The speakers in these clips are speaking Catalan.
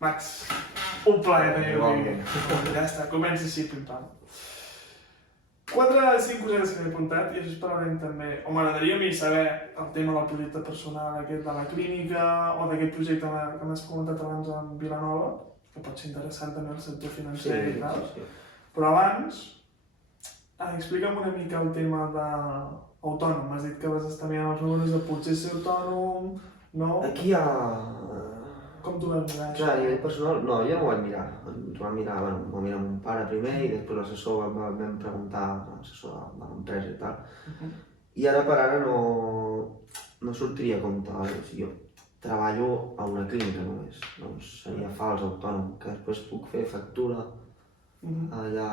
Max, un plaer tenir-ho aquí. Ja està, comença així, pim-pam. 4 o 5 coses que m'he apuntat i això parlarem també, o m'agradaria a mi saber el tema del projecte personal aquest de la clínica o d'aquest projecte que m'has comentat abans amb Vilanova, que pot ser interessant també el sector financer i tal. Però abans, explica'm una mica el tema d'autònom. M'has dit que vas estar mirant els números de potser ser autònom, no? Aquí hi ha... Com t'ho vas mirar? Clar, a nivell personal, no, jo no ho vaig mirar. Ens ho va mirar, bueno, m'ho va mirar mon pare primer i després l'assessor vam preguntar a l'assessor de l'empresa i tal. I ara per ara no sortiria a compte. Si jo treballo a una clínica només, doncs seria fals autònom, que després puc fer factura allà...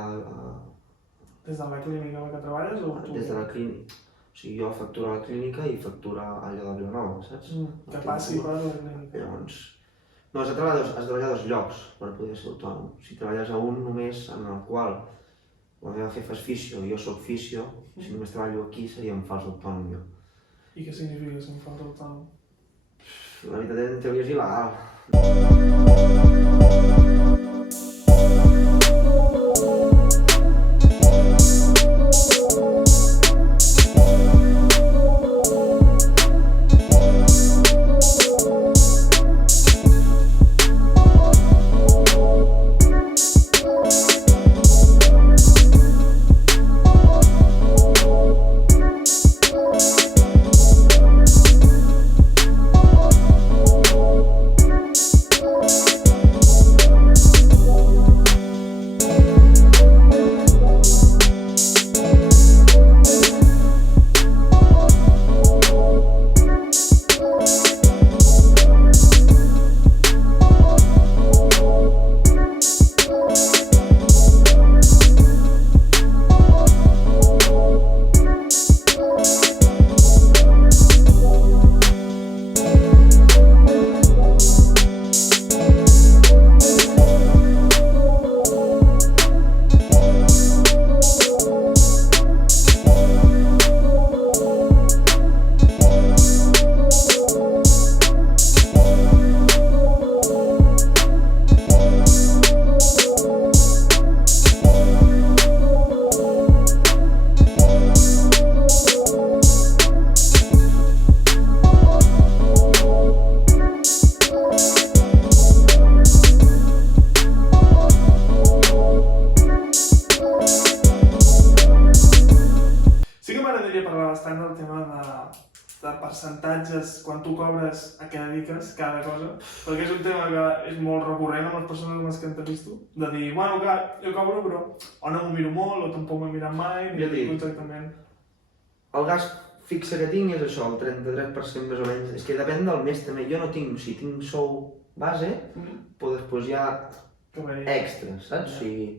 Des de la clínica en la que treballes o tu? Des de la clínica. O sigui, jo facturo a la clínica i factura allò de Vilanova, saps? Que passi per la clínica. Llavors... No, has de treballar a 2 llocs per poder ser autònom. Si treballes a un només en el qual la meva jefa és fisio i jo soc fisio, si només treballo aquí seria un fals autònom jo. I què significa ser un fals autònom? La veritat en teoria és il·legal. Percentatges, quan tu cobres, a què dediques cada cosa, perquè és un tema que és molt recurrent amb les persones amb les que entrevisto, de dir, bueno, clar, jo cobro, però o no m'ho miro molt, o tampoc m'ho he mirat mai, ni dic exactament. El gast fixe que tinc és això, el 33% més o menys, és que depèn del mes també, jo no tinc, si tinc sou base, però després hi ha extras, saps? O sigui,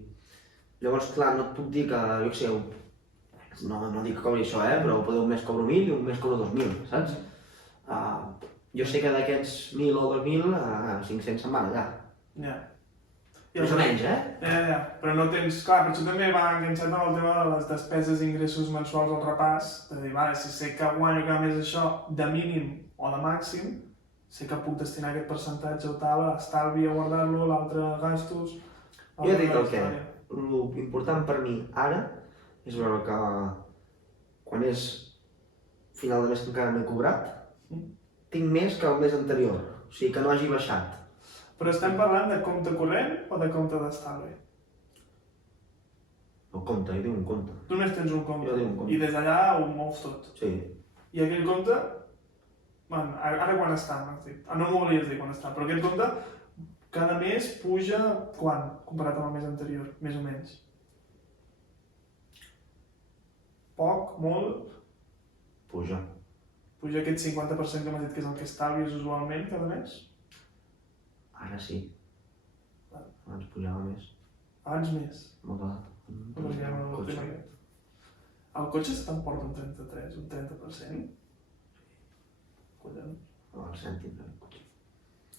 llavors, clar, no et puc dir que, jo què sé, no dic que cobri això, però un mes cobro 1.000 i un mes cobro 2.000, saps? Jo sé que d'aquests 1.000 o 2.000, 500 se'n van allà. Ja. Més o menys, Ja, però no tens... Clar, per això també va enganxat amb el tema de les despeses i ingressos mensuals al repàs, de dir, vale, si sé que guanyo cada mes això de mínim o de màxim, sé que puc destinar aquest percentatge o tal a estalvi, a guardar-lo, l'altre a gastos... Jo he dit el què. L'important per mi ara és veure que quan és final de mes que encara no he cobrat, tinc més que el mes anterior, o sigui que no hagi baixat. Però estem parlant de compte corrent o de compte d'estalvi? El compte, jo tinc un compte. Tu només tens un compte? Jo tinc un compte. I des d'allà ho mous tot? Sí. I aquell compte, bueno, ara quan està, m'has dit? No m'ho volies dir quan està, però aquest compte cada mes puja quan, comparat amb el mes anterior, més o menys? Poc? Molt? Puja. Puja aquest 50% que m'has dit que és el que estalvies usualment cada mes? Ara sí. Abans pujava més. Abans més? Molt alt. El cotxe se t'emporta un 33, un 30%? Collons. No, el cèntim del cotxe.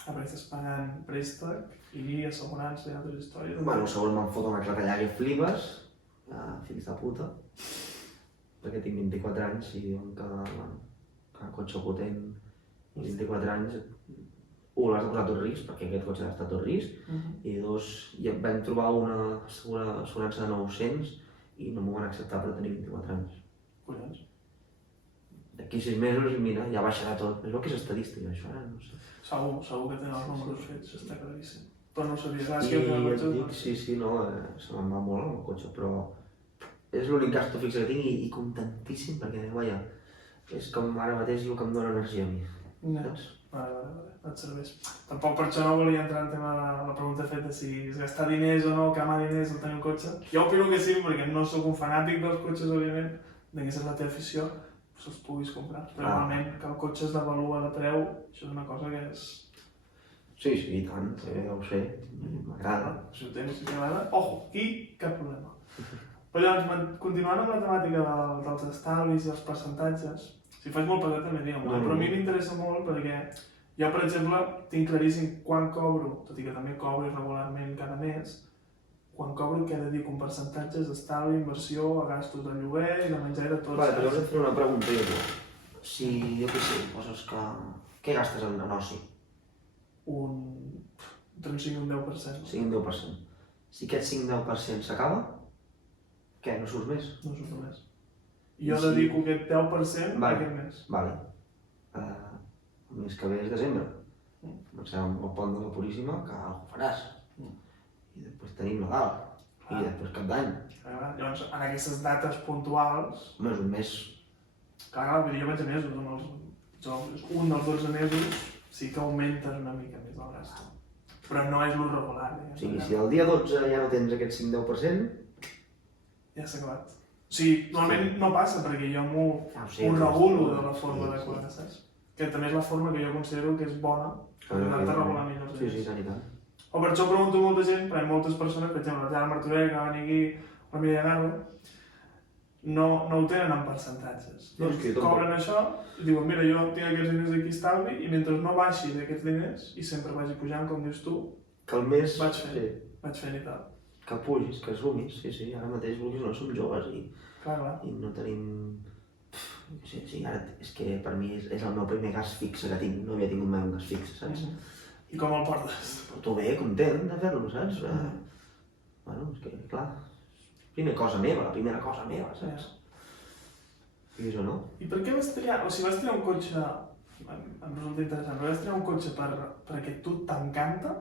Perquè estàs pagant préstec i assegurança i altres històries? Bueno, segons me'n foto una clatellà que flipes, fills de puta, perquè tinc 24 anys i diuen que cotxe potent, i 24 anys l'has de posar a tot risc, perquè aquest cotxe ha d'estar a tot risc, i dos, ja vam trobar una assegurança de 900 i no m'ho van acceptar per tenir 24 anys. Collons. D'aquí 6 mesos, mira, ja baixarà tot. És el que és estadística, això, no sé. Segur que tenen els números fets, està claríssim. Però no sabia, saps I que ja et dic, sí, no, se me'n va molt amb el cotxe, però és l'únic gasto fix que tinc i contentíssim perquè, vaja, és com ara mateix el que em dóna energia a mi, saps? Vale, et serveix. Tampoc per això no volia entrar en tema de la pregunta feta si és gastar diners o no, cremar diners o tenir un cotxe. Jo opino que sí, perquè no sóc un fanàtic dels cotxes, òbviament, digués és la teva afició, doncs els puguis comprar. Però realment que el cotxe es devalua de preu, això és una cosa que és... Sí, i tant, ja ho sé, m'agrada. Si ho tens, si t'agrada, ojo, aquí cap problema. Però llavors, continuant amb la temàtica dels estalvis i els percentatges, si faig molt pesat també digue'm, però a mi m'interessa molt perquè jo, per exemple, tinc claríssim quan cobro, tot i que també cobro irregularment cada mes, quan cobro què dedico en percentatges d'estalvi, inversió, a gastos de lloguer i de menjar i de tot. Vale, però us he de fer una pregunta, jo. Si, jo què sé, poses que... Què gastes en oci? Entre un 5 i un 10%. 5 i un 10%. Si aquest 5-10% s'acaba, què, no surts més? No surt més. Jo dedico aquest 10% aquest mes. Vale. El mes que ve és desembre. Comencem amb el pont de la Puríssima, que ho faràs. I després tenim Nadal. I després Cap d'Any. Llavors, en aquestes dates puntuals... Home, és un mes... Clar, jo vaig a mesos. Un dels 12 mesos sí que augmentes una mica més el gasto. Però no és lo regular. O sigui, si el dia 12 ja no tens aquest 5-10%... Ja s'ha acabat. O sigui, normalment no passa perquè jo m'ho regulo de la forma adequada, saps? Que també és la forma que jo considero que és bona per ajudar-te a regular millor els diners. Sí, tant i tant. O per això pregunto a molta gent, perquè moltes persones, per exemple, la Jana Martorell, que va venir aquí, la Mireia Garro, no ho tenen en percentatges. No, és que jo tampoc. Cobren això i diuen, mira, jo tinc aquests diners aquí estalvi i mentre no baixi d'aquests diners i sempre vagi pujant, com dius tu, que el mes... vaig fent i tal. Que pugis, que sumis, sí, ara mateix vulguis no som joves i no tenim... Sí, ara és que per mi és el meu primer gas fixe que tinc, no havia tingut mai un gas fixe, saps? I com el portes? Porto bé, content de fer-lo, saps? Bueno, és que, clar, la primera cosa meva, saps? I això no. I per què vas triar, o sigui, vas triar un cotxe, em resulta interessant, però vas triar un cotxe perquè tu t'encanta,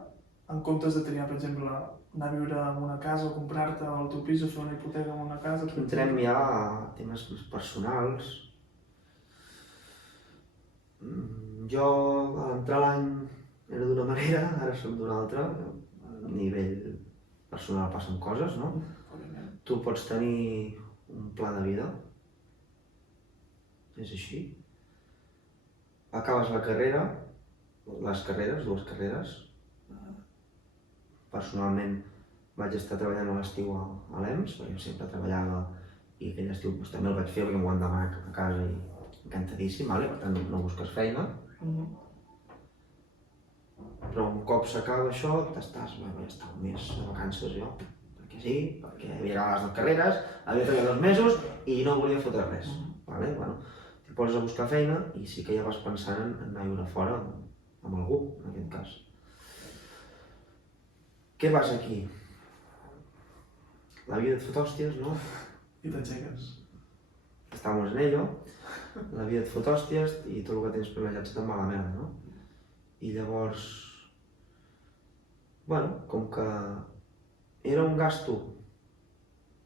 en comptes de triar, per exemple, anar a viure en una casa o comprar-te el teu pis o fer una hipoteca en una casa... Entrem ja a temes més personals. Jo, a l'entrar l'any, era d'una manera, ara som d'una altra. A nivell personal passen coses, no? Tu pots tenir un pla de vida. És així. Acabes la carrera, dues carreres. Personalment vaig estar treballant a l'estiu a l'EMS, perquè sempre treballava i aquell estiu també el vaig fer perquè m'ho van demanar a casa i encantadíssim, per tant no busques feina. Però un cop s'acaba això, t'estàs, ja està un mes de vacances jo, perquè sí, perquè havia acabat les carreres, havia treballat 2 mesos i no volia fotre res. T'hi poses a buscar feina i sí que ja vas pensant en anar a viure fora amb algú, en aquest cas. Què vas aquí? La vida et fot hòsties, no? I t'aixeques. Estamos en ello. La vida et fot hòsties i tot el que tens planejat se te'n va a la merda, no? I llavors... com que era un gasto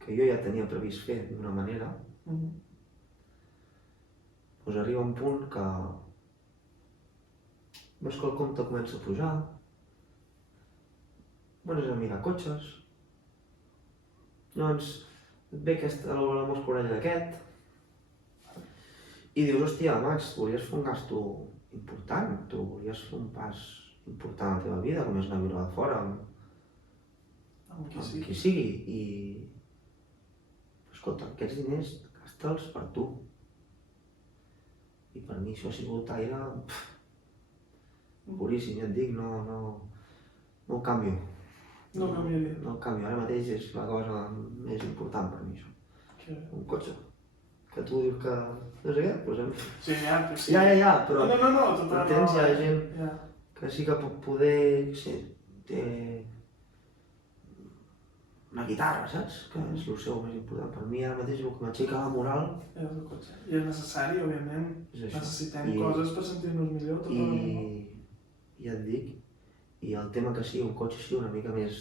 que jo ja tenia previst fer d'una manera, doncs arriba un punt que veus que el compte comença a pujar, és a mirar cotxes, llavors et ve la musculella d'aquest i dius, hòstia, Max, volies fer un gasto important, tu volies fer un pas important a la teva vida, com és anar a viure de fora, amb qui sigui, i escolta, aquests diners gasta'ls per tu. I per mi això ha sigut aire puríssim, ja et dic, no ho canvio. No canviaria. No ho canvio, ara mateix és la cosa més important per mi, això. Un cotxe. Que tu dius que... no sé què, doncs... Sí, ja, Ja, però... No, Entens, hi ha gent que sí que pot poder, sí, té una guitarra, saps? Que és el seu més important. Per mi ara mateix el que m'aixeca la moral És el cotxe. I és necessari, òbviament. és això. Necessitem coses per sentir-nos millor tota la vida. I ja et dic, i el tema que sigui un cotxe així una mica més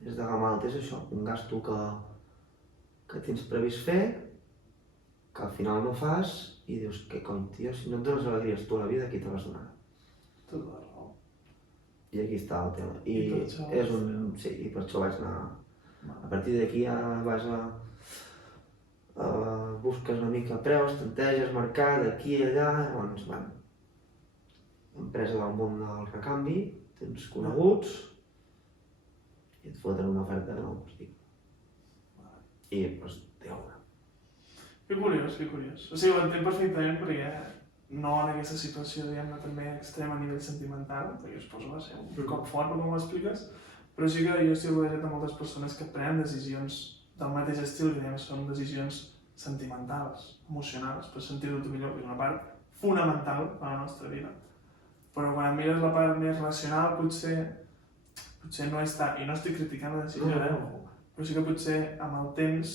de gamma alta és això, un gasto que tens previst fer, que al final no fas i dius, què cony, tio, si no et dones alegries tu a la vida, qui te les donarà? Tota la raó. I aquí està el tema. I per això és un... Sí, i per això vaig anar... A partir d'aquí ja vas busques una mica preus, tanteges, mercat, aquí i allà, llavors, bueno, empresa del món del recanvi, tens coneguts i et foten una oferta que no us dic. I doncs, Déu-ne. Que curiós, que curiós. O sigui, ho entenc perfectament perquè no en aquesta situació, diguem-ne, també extrema a nivell sentimental, perquè suposo va ser un cop fort, com ho expliques, però sí que jo estic rodejat de moltes persones que prenen decisions del mateix estil, que diguem, són decisions sentimentals, emocionals, per sentir-te millor, que és una part fonamental de la nostra vida. Però quan mires la part més racional, potser no és tant, i no estic criticant la decisió d'algú, però sí que potser amb el temps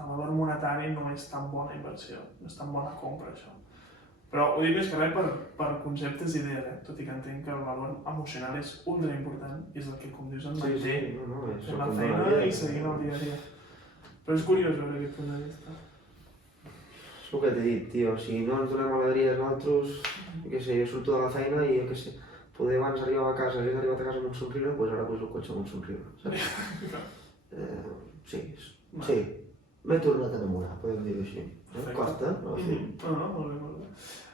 el valor monetari no és tan bona inversió, no és tan bona compra això. Però ho dic més que res per conceptes d'idees, tot i que entenc que el valor emocional és ultra important i és el que, com dius, em manté fent la feina i seguint el dia a dia. Però és curiós veure aquest punt de vista. És el que t'he dit, tio, si no ens donem alegries nosaltres, jo què sé, jo surto de la feina i jo què sé, poder abans arribava a casa, hagués arribat a casa amb un somriure, doncs ara poso el cotxe amb un somriure, saps? Sí, m'he tornat a enamorar, podem dir-ho així. Costa, no? Sí. Molt bé, molt bé.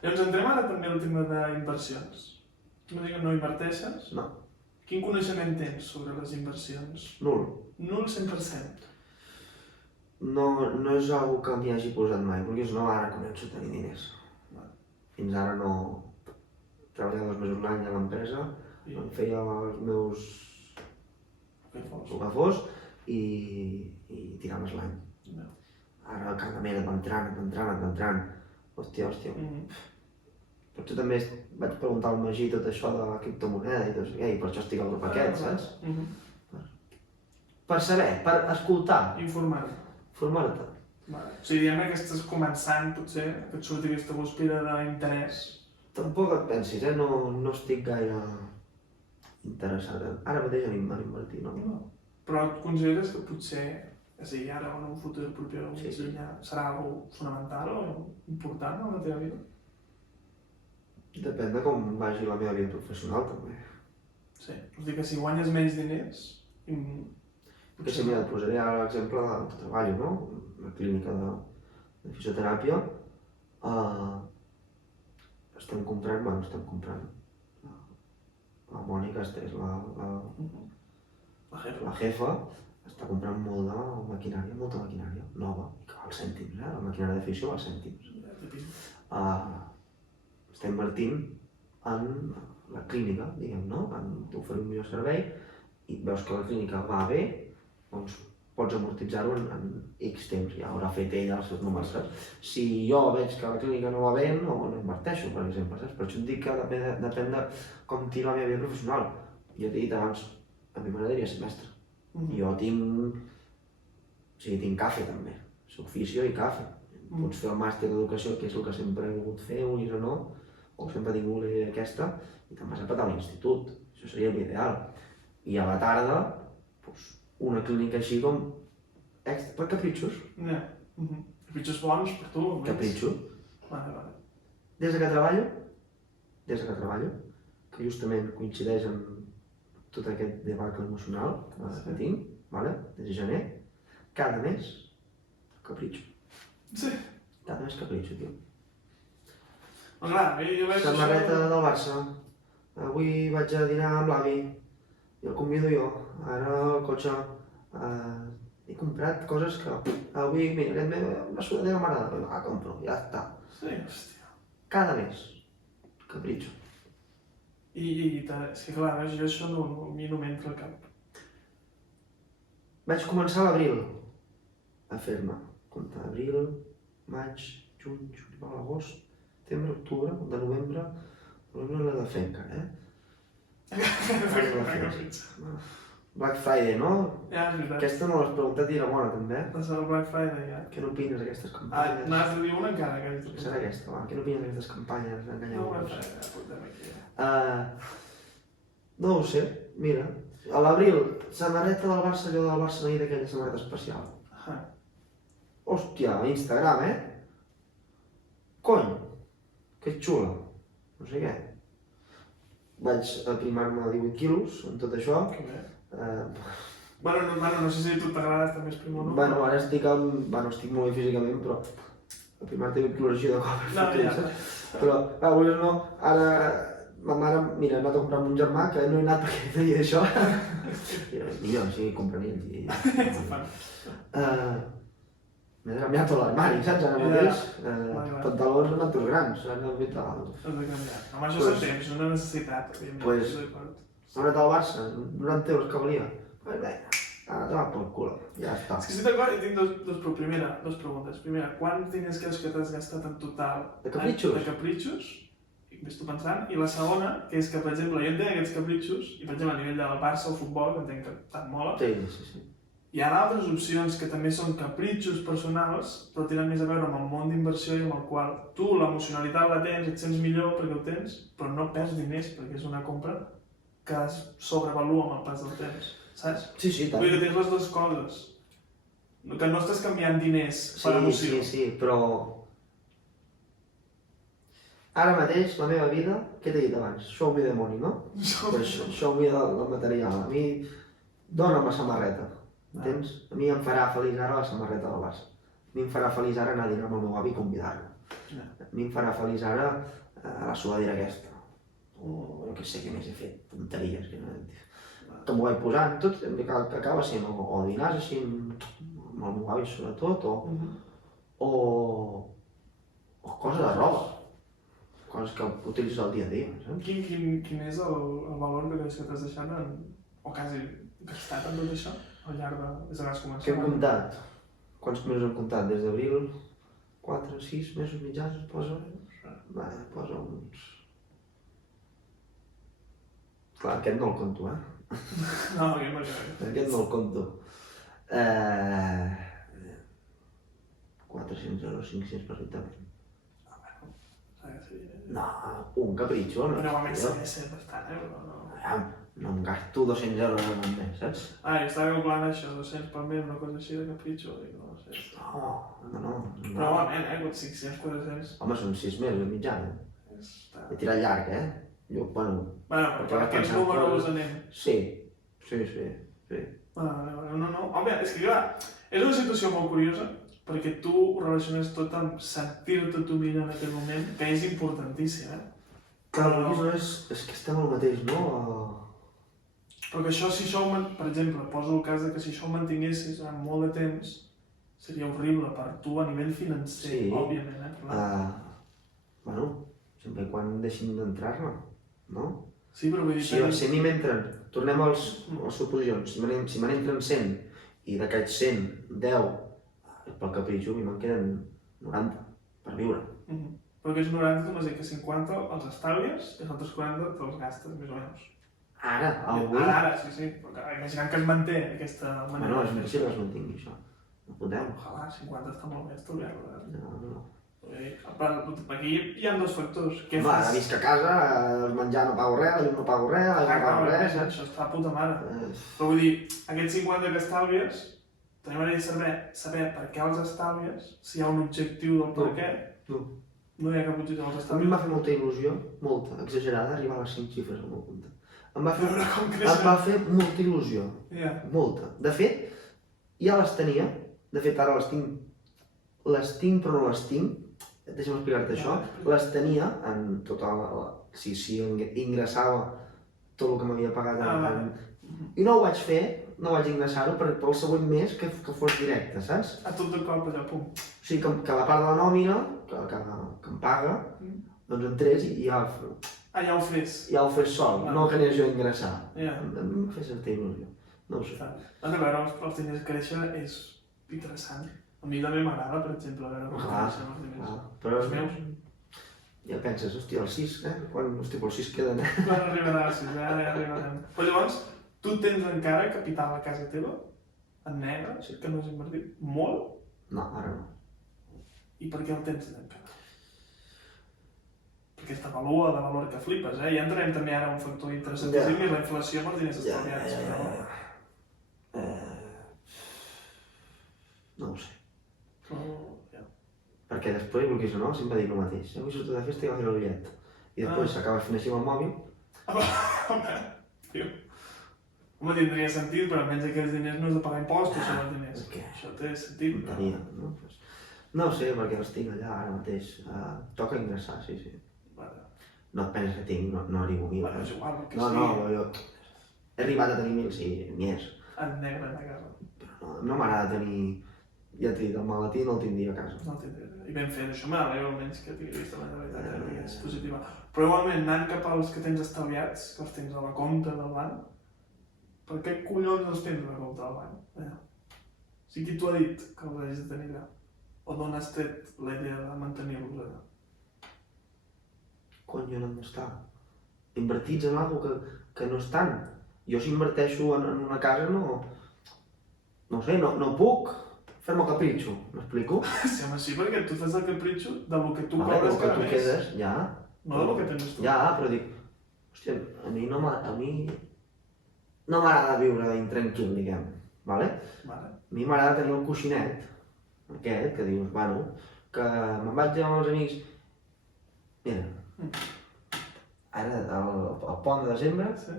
Llavors entrem ara també al tema d'inversions. Tu m'has dit que no inverteixes? No. Quin coneixement tens sobre les inversions? Nul. Nul 100%. No és una que m'hi hagi posat mai, perquè no ara començo a tenir diners. Fins ara no... Treballava 2 mesos l'any a l'empresa, em feia els meus... el que fos, i tiraves l'any. Ara cada mes va entrant. Hòstia. Potser també vaig preguntar al Magí tot això de la criptomoneda i tot això, i per això estic al grup aquest, saps? Per saber, per escoltar. Informar-te. Formar-te. O sigui, diguem que estàs començant, potser, que et surti aquesta búsqueda d'interès. Tampoc et pensis, no estic gaire interessat. Ara mateix en invertir, no? Però et consideres que potser, és a dir, ara o en un futur proper o mig llunyà, serà algo fonamental o important en la teva vida? Depèn de com vagi la meva vida professional, també. Sí, us dic que si guanyes menys diners... Perquè si mira, et posaré ara l'exemple del treball, no? Una clínica de fisioteràpia. Estem comprant. La Mònica és la jefa, està comprant molta maquinària nova, que val cèntims, la maquinària de fisio val cèntims. Està invertint en la clínica, diguem, no? En oferir un millor servei i veus que la clínica va bé, doncs pots amortitzar-ho en X temps, ja haurà fet ella els seus números, saps? Si jo veig que la clínica no va bé, no inverteixo, per exemple, saps? Per això et dic que depèn de com tira la meva vida professional. Jo t'he dit abans, a mi m'agradaria ser mestre. Jo tinc cafè també, soc fisio i cafè. Pots fer el màster d'educació, que és el que sempre he volgut fer, vulguis o no, o sempre he tingut la idea aquesta, i te'n vas a petar a l'institut, això seria l'ideal. I a la tarda, una clínica així com per capritxos. Capritxos bons per tu? Capritxos. Vale. Des que treballo, que justament coincideix amb tot aquest debacle emocional que tinc, des de gener, cada mes capritxo. Sí? Cada mes capritxo, tio. Clar, jo veig... Samarreta del Barça. Avui vaig a dinar amb l'avi. I el convido jo. Ara el cotxe... He comprat coses que... Avui, mira, la sudadera m'agrada. La compro, ja està. Sí, hòstia. Cada mes. Capritxo. És que clar, jo això a mi no m'entra al cap. Vaig començar a l'abril a fer-me. Compte abril, maig, juny, juliol, agost, setembre, octubre, de novembre l'he de fer encara, Black Friday, no? Ja, és veritat. Aquesta no l'has preguntat i era bona, també. És el Black Friday, ja. Què n'opines d'aquestes Ah, campanyes? n'has de dir una encara, que has dit. Serà aquesta, va. Què n'opines d'aquestes campanyes No, d'enganyar-nos? Black Friday, apuntem aquí. No ho sé, mira. A l'abril, samarreta del Barça, allò del Barça ahir d'aquella samarreta especial. Ah. Hòstia, Instagram, Cony, que xula. No sé què. Vaig aprimar-me 18 quilos amb tot això. Que bé. Bueno, no sé si a tu t'agrada estar més prim o no. ara estic molt bé físicament, però aprimar-te 18 quilos així de cop és No, fotent, ja. saps? Però, vulguis o no, ara ma mare, mira, he anat a comprar amb un germà que no he anat perquè deia això. I millor, sí, compren ells. M'he canviat tot l'armari, saps? Ara mateix, pantalons amb mantos grans, ara m'he tal. Has de canviar. Home, això és temps, és una necessitat, òbviament. Pues- estic d'acord. Samarreta del Barça, 90 euros que valia. Pues bé, tomar pel cul, ja està. És que estic d'acord i tinc dos preguntes. Primera, quants diners creus que t'has gastat en total? De capritxos? De capritxos, i m'estic pensant. I la segona, que és que, per exemple, jo entenc aquests capritxos, i per exemple, a nivell del Barça o futbol, que entenc que tant mola, Sí. hi ha d'altres opcions que també són capritxos personals, però tenen més a veure amb el món d'inversió i amb el qual tu l'emocionalitat la tens, et sents millor perquè ho tens, però no perds diners perquè és una compra que es sobrevalua amb el pas del temps, saps? Sí, tant. Vull dir que tens les dues coses. Que no estàs canviant diners per emoció. Sí, però... Ara mateix, la meva vida, què t'he dit abans? Show me the money, no? Pues show me el material. A mi, dona'm la samarreta, entens? A mi em farà feliç ara la samarreta del Barça. A mi em farà feliç ara anar a dinar amb el meu avi i convidar-lo. A mi em farà feliç ara la sudadera aquesta. O què sé què més he fet, tonteries que m'ho vaig posant, tot acaba sent o dinars així amb el meu avi sobretot, o coses de roba, coses que utilitzes al dia a dia, saps? Quin és el valor que creus que t'has deixat o que has gastat en tot això al llarg de... des que has començat? Què hem comptat? Quants mesos hem comptat? Des d'abril? 4, 6 mesos mitjans es posa? Posa uns... Clar, aquest no el conto, No, aquest no crec. Aquest no el conto. 400 euros, 500 perfectament. No, un capritxo, no? Però igualment s'ha de ser bastant, No em gasto 200 euros al mes, saps? Jo estava calculant això, 200 per mes, una cosa així de capritxo, dic, no sé. No. Però igualment, 500, 400... Home, són 6 mesos mitjans. He tirat llarg, Jo, Bueno, per aquests números anem. Sí. No. Home, és que clar, és una situació molt curiosa, perquè tu ho relaciones tot amb sentir-te tu millor en aquell moment, que és importantíssim, Clar, és que estem al mateix, no? Però que això, si això, per exemple, poso el cas de que si això ho mantinguessis durant molt de temps, seria horrible per tu a nivell financer, òbviament, Bueno, sempre quan deixin d'entrar-ne, no? Sí, però vull dir... Si a mi m'entren, tornem a les suposicions, si me n'entren 100 i d'aquests 100, 10 pel capritxo, a mi me'n queden 90 per viure. Però aquests 90 tu m'has dit que 50 els estalvies i els altres 40 te'ls gastes, més o menys. Ara, avui... Ara, sí. Però imaginant que es manté aquesta manera. Bueno, és impossible que es mantingui això. No podem. Ojalà, 50 està molt bé estalviar-lo. No. Aquí hi ha dos factors. Què fas? Ara visc a casa, el menjar no pago res, la llum no pago res, l'aigua no pago res... Això està a puta mare. Però vull dir, aquests 50 que estalvies, també m'agradaria saber per què els estalvies, si hi ha un objectiu del per què. No hi ha cap objectiu dels estalvies. A mi em va fer molta il·lusió, molta, exagerada, arribar a les 5 xifres al meu compte. Em va fer molta il·lusió, molta. De fet, ja les tenia, de fet ara les tinc però no les tinc, deixa'm explicar-te això, les tenia en total, si ingressava tot el que m'havia pagat i no ho vaig fer, no vaig ingressar-ho pel següent mes que fos directe, saps? A tot de cop allà, pum. O sigui, que la part de la nòmina, que em paga, doncs entrés i ja ho fes. Ja ho fes sol, no que anés jo a ingressar. Em va fer certa il·lusió, no ho sé. A veure, els diners créixer és interessant. A mi també m'agrada, per exemple, veure com creixen els diners. Però els meus. Ja penses, hòstia, el 6, Hòstia, però el 6 queden, Quan arribarà, sí, ja arribarem. Però llavors, tu tens encara capital a casa teva? En negre? Sí. Que no has invertit? Molt? No, ara no. I per què el tens encara? Perquè està valua de valor que flipes, Ja entrarem també ara a un factor interessantíssim, i la inflació amb els diners estalviats. No ho sé. Ja. Perquè després, vulguis o no, sempre dic el mateix. Avui surto de festa i agafo el bitllet. I després s'acaba fent així amb el mòbil. Home, tindria sentit, però almenys aquells diners no has de pagar impostos sobre els diners. Això té sentit, però... Tenia, no? No ho sé, perquè els tinc allà ara mateix. Toca ingressar, sí. No et penses que tinc, no arribo a 1.000. Bueno, és igual, el que No, jo he arribat a tenir 1.000, sí, més. En negre a casa. Però no m'agrada tenir... Ja t'he dit, el maletí no el tindria a casa. No el tindria. I ben fet, això m'alegro almenys que tingui vista la realitat, que és positiva. Però igualment, anant cap als que tens estalviats, que els tens a la compta del banc, per què collons els tens a la compta del banc? O sigui, qui t'ho ha dit que els hagis de tenir allà? O d'on has tret la idea de mantenir-los allà? Cony, on han d'estar? Invertits en alguna que no estan. Jo si inverteixo en una casa no... No sé, no puc fer-me el capritxo, m'explico? Sí, home, sí, perquè tu fas el capritxo del que tu Vale, cobres que cada tu mes. quedes, ja. No del que tens tu. Ja, però dic, hòstia, a mi no m'agrada viure intranquil, diguem, vale? Vale. A mi m'agrada tenir el coixinet, aquest, que dius, bueno, que me'n vaig amb els amics... Mira, ara, el pont de desembre, Sí.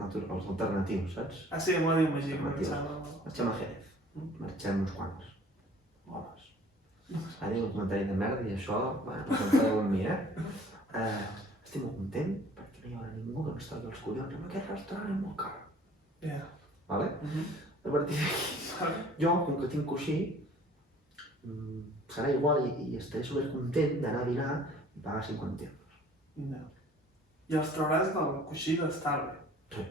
els alternatius, saps? Ah, sí, m'ho ha dit Magí, que Alternatius. pensava... Marxem a Jerez, marxem uns quants, homes. Ara dic un comentari de merda i això, bueno, no s'enfadeu amb mi, estic molt content perquè no hi haurà ningú que m'estalvi els collons amb aquest restaurant és molt car. Ja. Vale? A partir d'aquí, jo, com que tinc coixí, serà igual i estaré supercontent d'anar a dinar i pagar 50 euros. No. I els trauràs del coixí d'estalvi. Sí.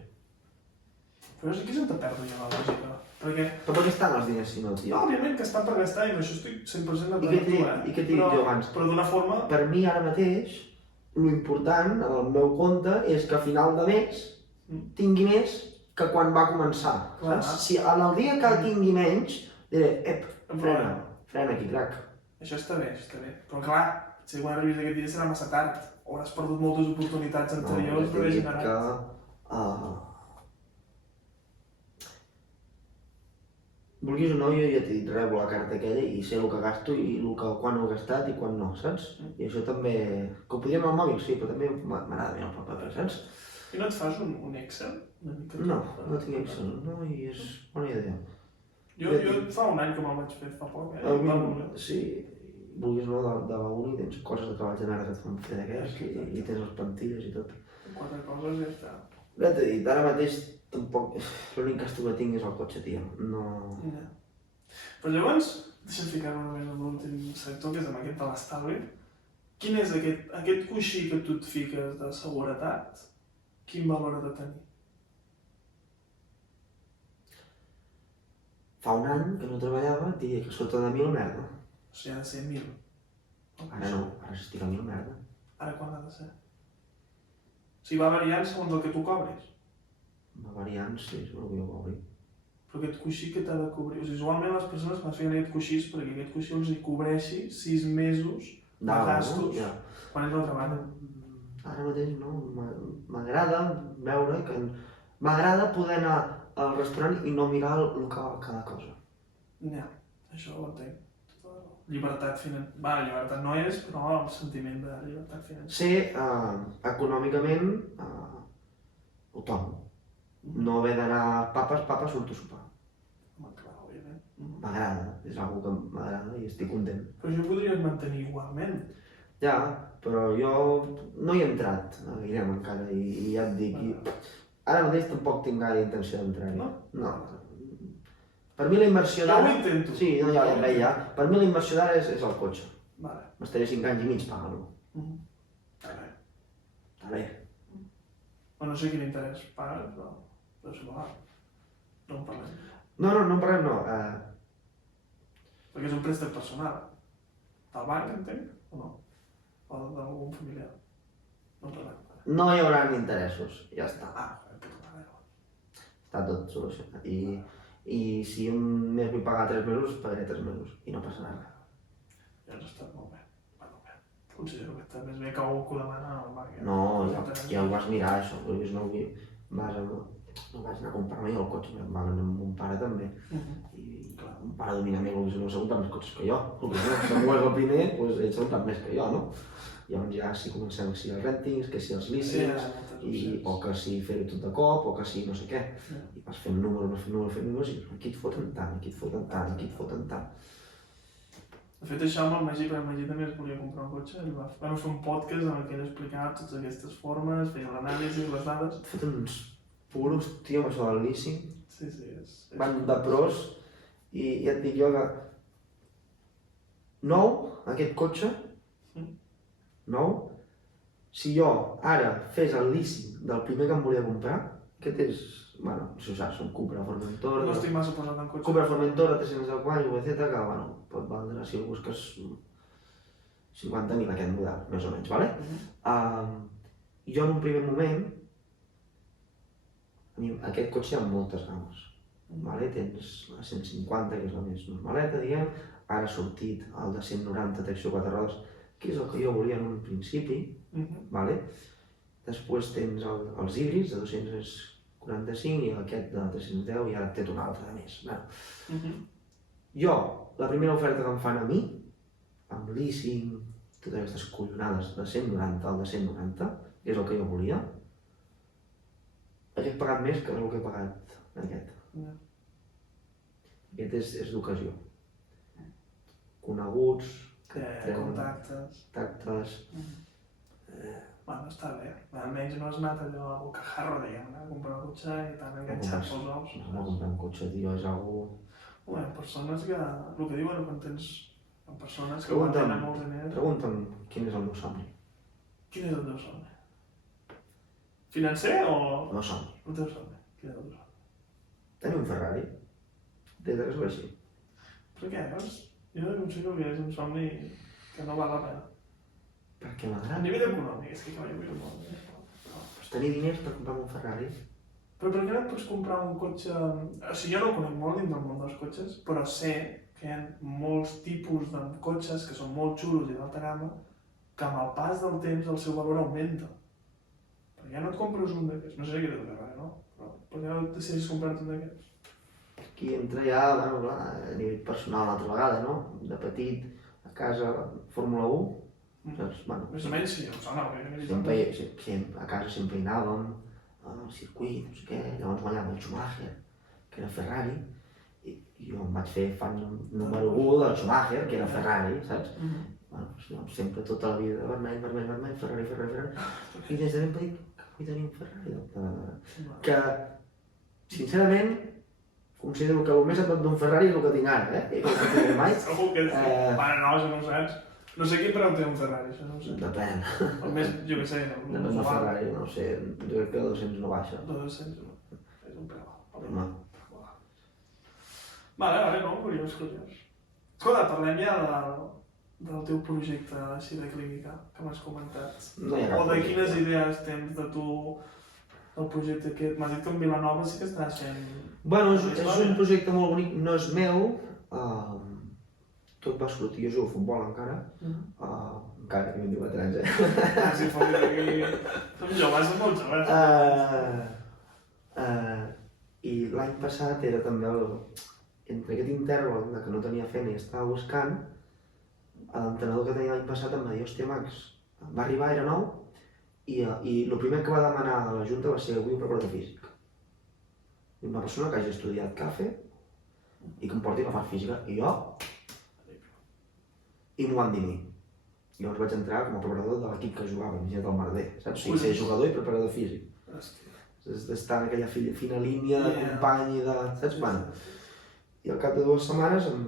Però sí que se'n te perdo ja la lògica. Perquè, Però per què estan els diners si no, tio? no, òbviament que està per gastar i amb això estic 100% d'acord I què amb t'he tu, dit- i què t'he dit jo abans? Però d'una forma... Per mi ara mateix, lo important en el meu compte és que a final de mes tingui més que quan va començar. Clar. Saps? Si en el dia que tingui menys, diré, frena aquí, crac. Això està bé, Però clar, si quan arribis aquest dia serà massa tard. Hauràs perdut moltes oportunitats anteriors d'haver generat. Vulguis o no, jo ja t'he dit, rebo la carta aquella i sé el que gasto i quan ho he gastat i quan no, saps? I això també... Que ho podríem al mòbil, sí, però també m'agrada bé el paper, saps? I no et fas un Excel? Una mica? No tinc Excel, no, i és bona idea. Jo fa un any que me'l vaig fer, fa poc, Sí, vulguis o no, de la uni tens coses de treball de merda que et fan fer d'aquests i tens les plantilles i tot. 4 coses i ja està. Ja t'he dit, ara mateix tampoc... L'únic gasto que tinc és el cotxe, tio. No... Ja. Però llavors, deixa'm ficar-me només en l'últim sector, que és amb aquest de l'estalvi. Quin és aquest coixí que tu et fiques de seguretat? Quin valor ha de tenir? Fa un any que no treballava, et diria que sota de 1.000 merda. O sigui, ha de ser 1.000. Ara no, ara s'estic a 1.000 merda. Ara quan ha de ser? O sigui, va variant segons el que tu cobris. Va variant, sí, és el que jo cobri. Però aquest coixí que t'ha de cobrir... O sigui, usualment les persones quan es fiquen aquest coixí és perquè aquest coixí els hi cobreixi 6 mesos de gastos quan ells no treballen. Ara mateix no, m'agrada veure que... M'agrada poder anar al restaurant i no mirar el que val cada cosa. Ja, això ho entenc. Llibertat financera... Va, llibertat no és, però el sentiment de llibertat financera. Ser econòmicament autònom. No haver d'anar papes, surto a sopar. Home, clar, òbviament. M'agrada, és una que m'agrada i estic content. Però això ho podries mantenir igualment. Ja, però jo no hi he entrat, Guillem, encara, i ja et dic... Ara mateix tampoc tinc gaire intenció d'entrar-hi. No. Per mi la inversió Ja ho d'ara... intento. Sí, no, ja. Per mi la inversió d'ara és el cotxe. Vale. M'estaré 5 anys i mig pagant-lo. Està bé. Està bé. No sé quin interès pagues, però és igual. No en parlem. No en parlem, no. Perquè és un préstec personal. Del banc, entenc, o no? O d'algun familiar? No parlem. No hi haurà interessos, ja està. Puta mare. Està tot solucionat. I si un mes vull pagar 3 mesos, pagaré 3 mesos i no passarà res. Ja has estat molt bé. Bueno, bé. Considero que està més bé que algú que ho demana al banc. No, ja ho vas mirar, això. No vaig anar a comprar-me jo el cotxe, em va anar amb mon pare també. I clar, mon pare domina més el no s'ha comprat més cotxes que jo. Si algú és el primer, doncs ell s'ha comprat més que jo, no? Llavors ja si comencem si els rentings, que si els leasings, o que si fer-ho tot de cop, o que si no sé què. I vas fent números, i aquí et foten tant, aquí et foten tant, aquí et foten tant. De fet, això amb el Magí, perquè el Magí també es volia comprar un cotxe, i vam fer un podcast en què ell explicava totes aquestes formes, feia l'anàlisi, les dades. Et foten uns puros, tio, amb això del leasing. Sí, és... Van de pros, i ja et dic jo que... Nou, aquest cotxe, nou, si jo ara fes el leasing del primer que em volia comprar, aquest és, bueno, si ho saps, un Cupra Formentor... No estic massa posat en cotxe. Cupra Formentor, 310 cavalls, VZ, que, bueno, pot valdre, si el busques, 50.000 aquest model, més o menys, vale? Jo en un primer moment, aquest cotxe hi ha moltes games, vale? Tens la 150, que és la més normaleta, diguem, ara ha sortit el de 190 tracció 4 rodes, que és el que jo volia en un principi, vale? Després tens els híbrids de 245 i aquest de 310 i ara té un altre de més. Jo, la primera oferta que em fan a mi, amb leasing, totes aquestes collonades de 190 al de 190, que és el que jo volia, hagués pagat més que el que he pagat aquest. Aquest és d'ocasió. Coneguts, contactes. Bueno, està bé. Almenys no has anat allò a bocajarro, diguem, a comprar un cotxe i t'han enganxat pels ous. No comprar un cotxe, tio, és algú... Hi ha persones que... El que diuen quan tens... persones que quan tenen molts diners... Pregunta'm quin és el meu somni. Quin és el teu somni? Financer o...? El meu somni. El teu somni. Quin és el teu somni? Tenir un Ferrari. Des que sóc així. Per què? Jo considero que és un somni que no val la pena. Perquè m'agrada. A nivell econòmic, és que jo vull un bon. Pots tenir diners per comprar un Ferrari? Però per què no et pots comprar un cotxe... O sigui, jo no conec molt dins del món dels cotxes, però sé que hi ha molts tipus de cotxes que són molt xulos i d'alta gamma que amb el pas del temps el seu valor augmenta. Perquè ja no et compres un d'aquests, no sé què és el Ferrari, no? Però per què no et decidis comprar-te un d'aquests? Aquí entra ja, bueno, clar, a nivell personal una altra vegada, no? De petit, a casa, Fórmula 1, saps? Bueno, més o menys sí, em sona que a casa sempre hi anàvem, al circuit, no sé què, llavors guanyava el Schumacher, que era Ferrari, i jo em vaig fer fan número 1 del Schumacher, que era Ferrari, saps? Bueno, sempre tota la vida, vermell, Ferrari, i des de ben petit, que vull tenir un Ferrari. Que, sincerament, considero que el més a prop d'un Ferrari és el que tinc ara, I que el que tinc mai. Segur que sí. Bueno, no, això no ho saps. No sé quin preu té un Ferrari, això no ho sé. Depèn. Almenys, jo què sé, Depèn del Ferrari, no sé, jo crec que 200 no baixa. 200 no, és un preu. Home. Vale, no, curiós. Escolta, parlem ja del teu projecte així de clínica, que m'has comentat. O de quines idees tens de tu, el projecte aquest. M'has dit que en Vilanova sí que estàs fent... Bueno, és un projecte molt bonic, no és meu, tot va sortir, jo jugo a futbol encara, encara que 24 anys, Sí, fa que som joves, som molt joves. I l'any passat era també entre aquest interval que no tenia feina i estava buscant, l'entrenador que tenia l'any passat em va dir, hòstia Max, va arribar, era nou, i el primer que va demanar a la Junta va ser avui un preparador físic. Una persona que hagi estudiat CAFE i que em porti a la part física, i jo, i m'ho van dir a mi. Llavors vaig entrar com a preparador de l'equip que jugava, imagina't el merder, saps? O sigui, ser jugador i preparador físic. És d'estar en aquella fina línia de company i de... saps? Bueno, i al cap de 2 setmanes em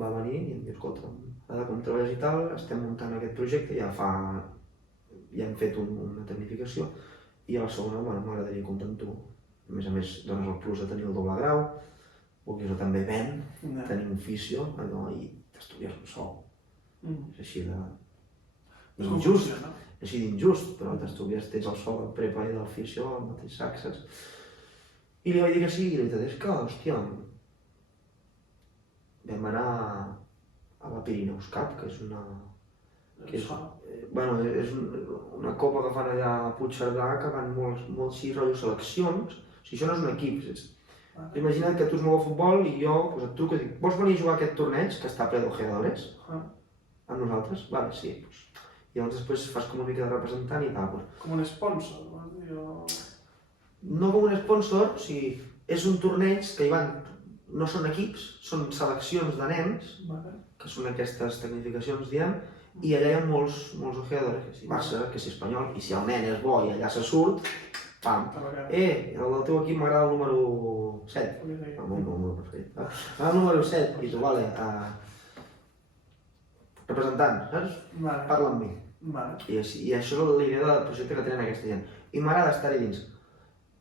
va venir i em diu, escolta, ara com treballes i tal, estem muntant aquest projecte, ja hem fet una tecnificació, i a la segona, bueno, m'agradaria comptar amb tu. A més, dones el plus de tenir el doble grau, perquè això també ven, tenir un fisio, allò, i t'estudies un sol. És així de Com injust, funciona? així d'injust, però t'estudies, tens el sol del prepa i del fisio, el mateix sac, saps? I li vaig dir que sí, i li vaig dir, és que, hòstia, vam anar a la Pirineus Cup, que és una... Que és, bueno, és una copa que fan allà a Puigcerdà, que van molt així, rotllo seleccions. O sigui, això no és un equip. Imagina't que tu es mou a futbol i jo pues, et truco i dic, vols venir a jugar a aquest torneig, que està ple d'ojeadores? Amb nosaltres? Vale, sí. Pues. I llavors després fas com una mica de representant i tal. Pues. Com un sponsor, vols dir? No com un sponsor, o sigui, és un torneig que hi van, no són equips, són seleccions de nens, que són aquestes tecnificacions, diem, i allà hi ha molts ojeadores, que si Barça, que si Espanyol, i si el nen és bo i allà se surt, pam. El del teu equip m'agrada el número 7. El meu número preferit. El número 7, i tu, vale, representant, saps? Parla amb mi. I això és la idea del projecte que tenen aquesta gent. I m'agrada estar-hi dins.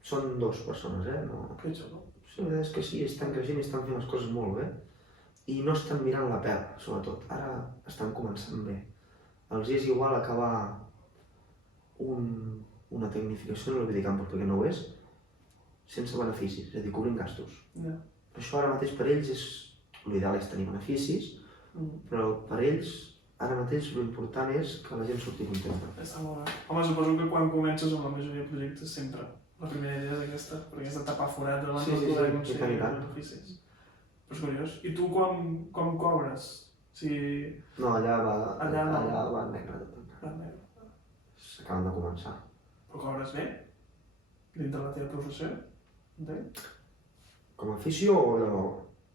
Són 2 persones, no? Que xulo. La veritat és que sí, estan creixent i estan fent les coses molt bé. I no estan mirant la pela, sobretot. Ara estan començant bé. Els és igual acabar una tecnificació en l'Ovidicamp, perquè no ho és, sense beneficis, és a dir, cobrint gastos. Això ara mateix per ells és... L'ideal és tenir beneficis, però per ells ara mateix l'important és que la gent surti contenta. Està molt bé. Home, suposo que quan comences amb la majoria de projectes sempre la primera idea és aquesta, perquè has de tapar forats abans de poder aconseguir beneficis. Però és curiós. I tu com cobres? No, allà va negre tot. S'acaben de començar. Però cobres bé? Dintre de la teva professió? Entenc? Com a afició o allò?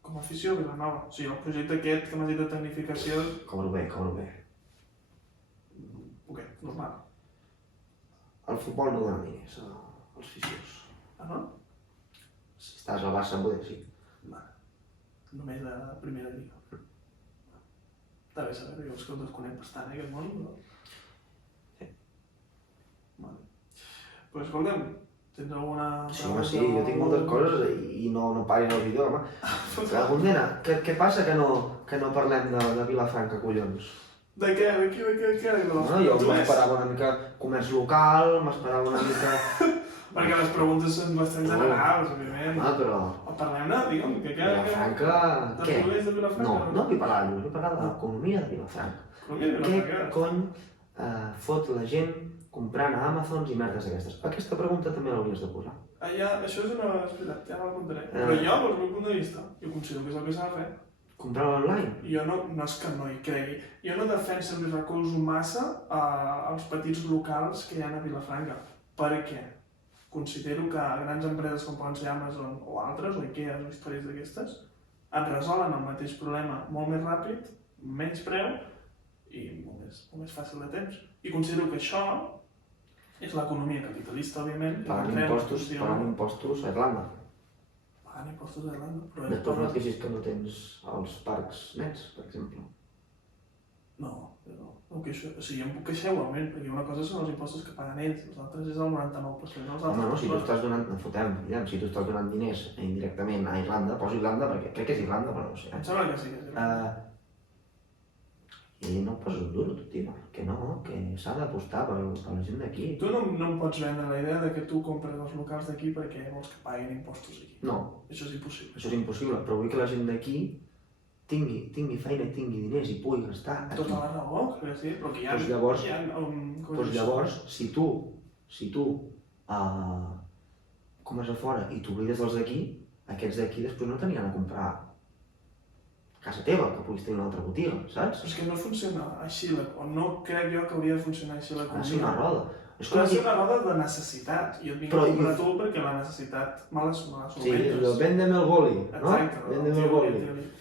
Com a afició a Vilanova. O sigui, el projecte aquest que m'has dit de tecnificació... Cobro bé. Poquet, normal. El futbol no dona diners als fisios. Ah, no? Si estàs al Barça, poder sí. Només a primera lliga. Està bé saber, jo és que el desconec bastant, aquest món, però... Sí. Vale. Pues escolta'm, tens alguna... Sí, jo tinc moltes coses i no paris el vídeo, home. Gondena, què passa que no parlem de Vilafranca, collons? De què? Bueno, jo m'esperava una mica comerç local, m'esperava una mica... Perquè les preguntes són bastant generals, òbviament. Però... Parlem-ne, digue'm, que què? Vilafranca... Què? De Vilafranca? No vull parlar de vull parlar de l'economia de Vilafranca. Què cony fot la gent comprant a Amazons i merdes d'aquestes? Aquesta pregunta també l'hauries de posar. Això és una... Espera, ja la contaré. Però jo, des del meu punt de vista, jo considero que és el que s'ha de fer. Comprar-ho online? Jo no és que no hi cregui. Jo no defenso ni recolzo massa als petits locals que hi ha a Vilafranca. Per què? Considero que grans empreses com poden ser Amazon o altres, o Ikea o històries d'aquestes, et resolen el mateix problema molt més ràpid, menys preu i molt més fàcil de temps. I considero que això és l'economia capitalista, òbviament. Pagant impostos a Irlanda. Pagant impostos a Irlanda. Després no et queixis que no tens els parcs nets, per exemple. No, em queixo. O sigui, em puc queixar igualment, perquè una cosa són els impostos que paguen ells, els altres és el 99%. No, si tu estàs donant, no fotem, si tu estàs donant diners indirectament a Irlanda, poso Irlanda perquè crec que és Irlanda, però no ho sé. Em sembla que sí que és Irlanda. I no poses un duro, tu, tio, que s'ha d'apostar per la gent d'aquí. Tu no em pots vendre la idea de que tu compres els locals d'aquí perquè vols que paguin impostos aquí. No. Això és impossible. Això és impossible, però vull que la gent d'aquí tingui feina, tingui diners i pugui gastar aquí. Tota la raó, que sí, però que hi ha... Doncs llavors, si tu comes a fora i t'oblides dels d'aquí, aquests d'aquí després no t'aniran a comprar a casa teva, que puguis tenir una altra botiga, saps? Però és que no funciona així, o no crec jo que hauria de funcionar així l'economia. Ha de ser una roda. Ha de ser una roda de necessitat. I et vinc a comprar tu perquè la necessitat me la solventes. Sí, véndeme el boli, no? Véndeme el boli.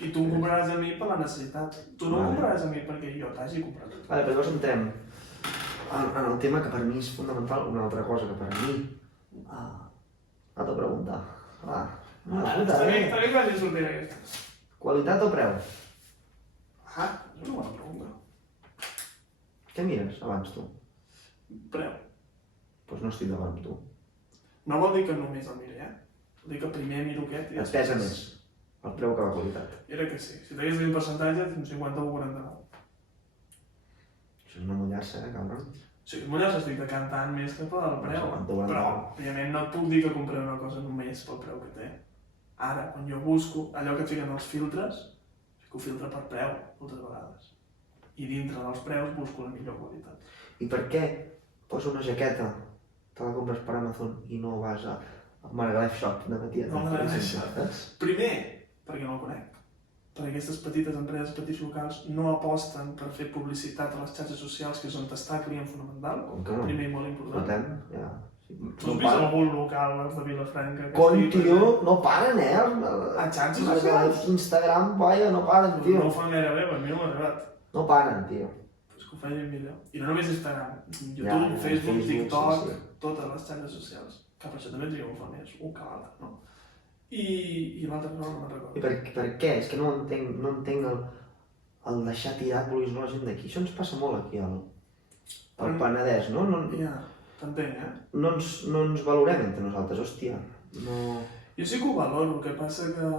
I tu em compraràs a mi per la necessitat. Tu no em compraràs a mi perquè jo t'hagi comprat. Vale, però llavors entrem en el tema que per mi és fonamental, una altra cosa que per mi... Altra pregunta. Està bé que hagi sortit aquesta. Qualitat o preu? És una bona pregunta. Què mires abans tu? Preu. Doncs no estic davant amb tu. No vol dir que només el miri, Vol dir que primer miro aquest i et pesa més el preu que la qualitat. Era que sí. Si t'hagués dit un percentatge, tens 50 o 49. Això és no mullar-se, cabron. Sí, mullar-se estic decantant més que pel preu, No sé, però, òbviament, no et puc dir que compraré una cosa només pel preu que té. Ara, quan jo busco allò que et fiquen els filtres, fico filtre per preu, moltes vegades. I dintre dels preus busco la millor qualitat. I per què posa una jaqueta, te la compres per Amazon i no vas a Margalef Shop de matí? No Margalef Shop. Primer, perquè no el conec. Perquè aquestes petites empreses, petits locals, no aposten per fer publicitat a les xarxes socials, que és on està el client fonamental. Com que no? Primer i molt important. Notem, ja. Tu has vist algun local, els de Vilafranca? Cony, tio, no paren, A xarxes Margalef, socials? Instagram, vaja, no paren, tio. No ho fan gaire bé, per mi no m'ha arribat. No paren, tio. Pues que ho facin millor. I no només Instagram, YouTube, Ja, Facebook, Facebook, TikTok, sí. totes les xarxes socials. Que per això també trigo un fa més, un que l'altre, no? I l'altre no me'n recordo. I per què? És que no entenc el deixar tirat, vulguis no, la gent d'aquí. Això ens passa molt aquí al Penedès, no? Ja, t'entenc, No ens valorem entre nosaltres, hòstia. No... Jo sí que ho valoro, el que passa que...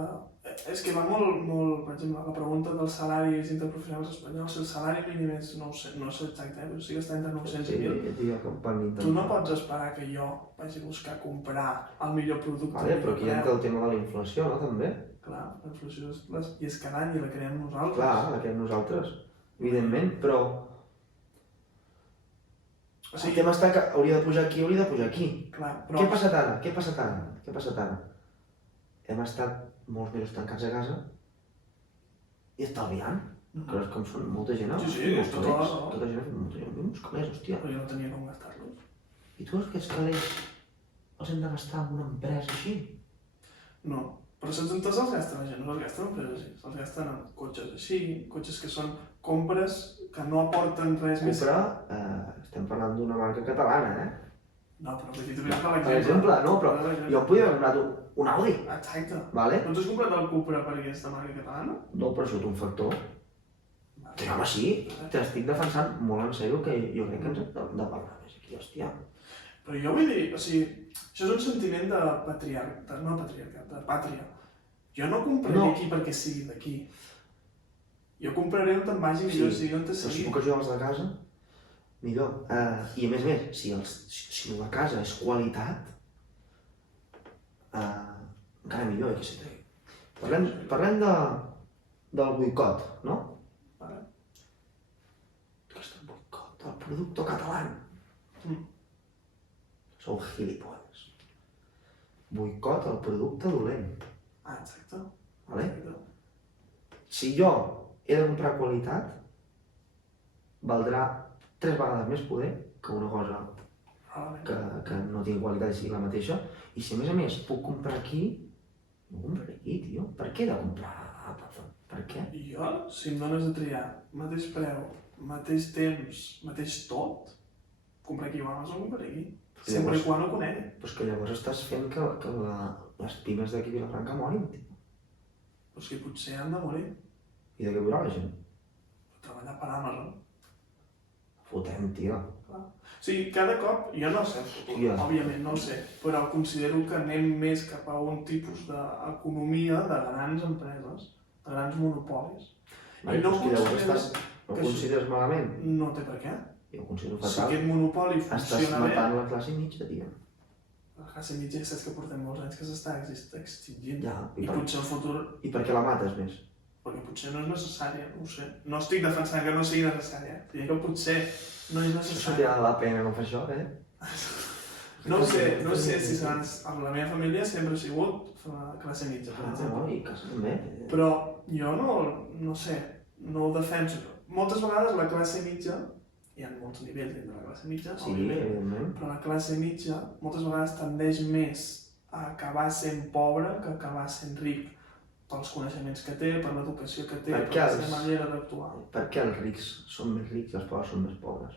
És que va molt, per exemple, la pregunta dels salaris interprofessionals espanyols, si el salari mínim és, no sé exacte, però sí que està entre 900 i 1.000. Tio, que van intentar. Tu no pots esperar que jo vagi a buscar comprar el millor producte. Vale, però aquí entra el tema de la inflació, no, també? Clar, la inflació i és cada any i la creem nosaltres. Clar, la creem nosaltres, evidentment, però... O sigui, el tema està que hauria de pujar aquí, hauria de pujar aquí. clar, però... Què ha passat ara? Hem estat molts mesos tancats a casa i estalviant. Coses com són, molta gent ha Sí, fet tota calés. la raó. Tota gent ha fet molta gent, uns calés, hòstia. Però jo no tenia com gastar-los. I tu aquests calés els hem de gastar en una empresa així? No, però saps on els gasta la gent? No els gasten en empreses així, se'ls gasten en cotxes així, cotxes que són compres que no aporten res més. Compra, estem parlant d'una marca catalana, No, però aquí t'ho veus Per exemple, no, però jo em podia haver comprat un Audi, Exacte. vale? No t'has comprat el Cupra per aquesta marca catalana? No, però sóc un factor. Sí, home, sí, t'estic defensant molt en sèrio que jo crec que ens hem de parlar més aquí, hòstia. Però jo vull dir, o sigui, això és un sentiment de de pàtria. Jo no compraré No. aquí perquè sigui d'aquí. Jo compraré on te'n vagi millor, sigui on te Però si sigui. puc ajudar els de casa, millor. I a més, si la casa és qualitat, encara millor, que sé. Parlem del boicot, no? Vale. Aquest boicot, el producte català. Sou gilipolles. Boicot al producte dolent, Exacte. vale? Exacte. Si jo he de comprar qualitat, valdrà 3 vegades més poder que una cosa Probablement. que no tingui qualitat i sigui la mateixa. I si a més puc comprar aquí, no compraré aquí, tio. Per què he de comprar a Amazon? Per què? I jo, si em dones a triar mateix preu, mateix temps, mateix tot, comprar aquí o a Amazon, compraré aquí. Sempre i quan ho conegui. Però és que llavors estàs fent que les pimes d'aquí a Vilafranca morin, tio. Però és que potser han de morir. I de què viurà la gent? Treballar per Amazon. Fotem, tio. Clar. O sigui, cada cop, jo no sé, Ja. òbviament no ho sé, però considero que anem més cap a un tipus d'economia de grans empreses, de grans monopolis. Vale, no però és que llavors consideres no que consideres malament? No té per què. Jo ho considero Si fatal. aquest monopoli Estàs funciona bé, matant la classe mitja, tio. la classe mitja saps que portem molts anys que s'està extingint. Ja, I potser el futur, I per què la mates més? perquè potser no és necessària, no ho sé. No estic defensant que no sigui necessària, diria que potser no és Això necessària. tira la pena no fa això, No ho sé si la meva família sempre ha sigut classe mitja, per exemple. No, i casa també. Però jo no sé, no ho defenso. Moltes vegades la classe mitja, hi ha molts nivells dins de la classe mitja, Sí, òbviament, evidentment. però la classe mitja moltes vegades tendeix més a acabar sent pobre que acabar sent ric pels coneixements que té, per l'educació que té, per la seva manera d'actuar. Per què els rics són més rics i els pobres són més pobres?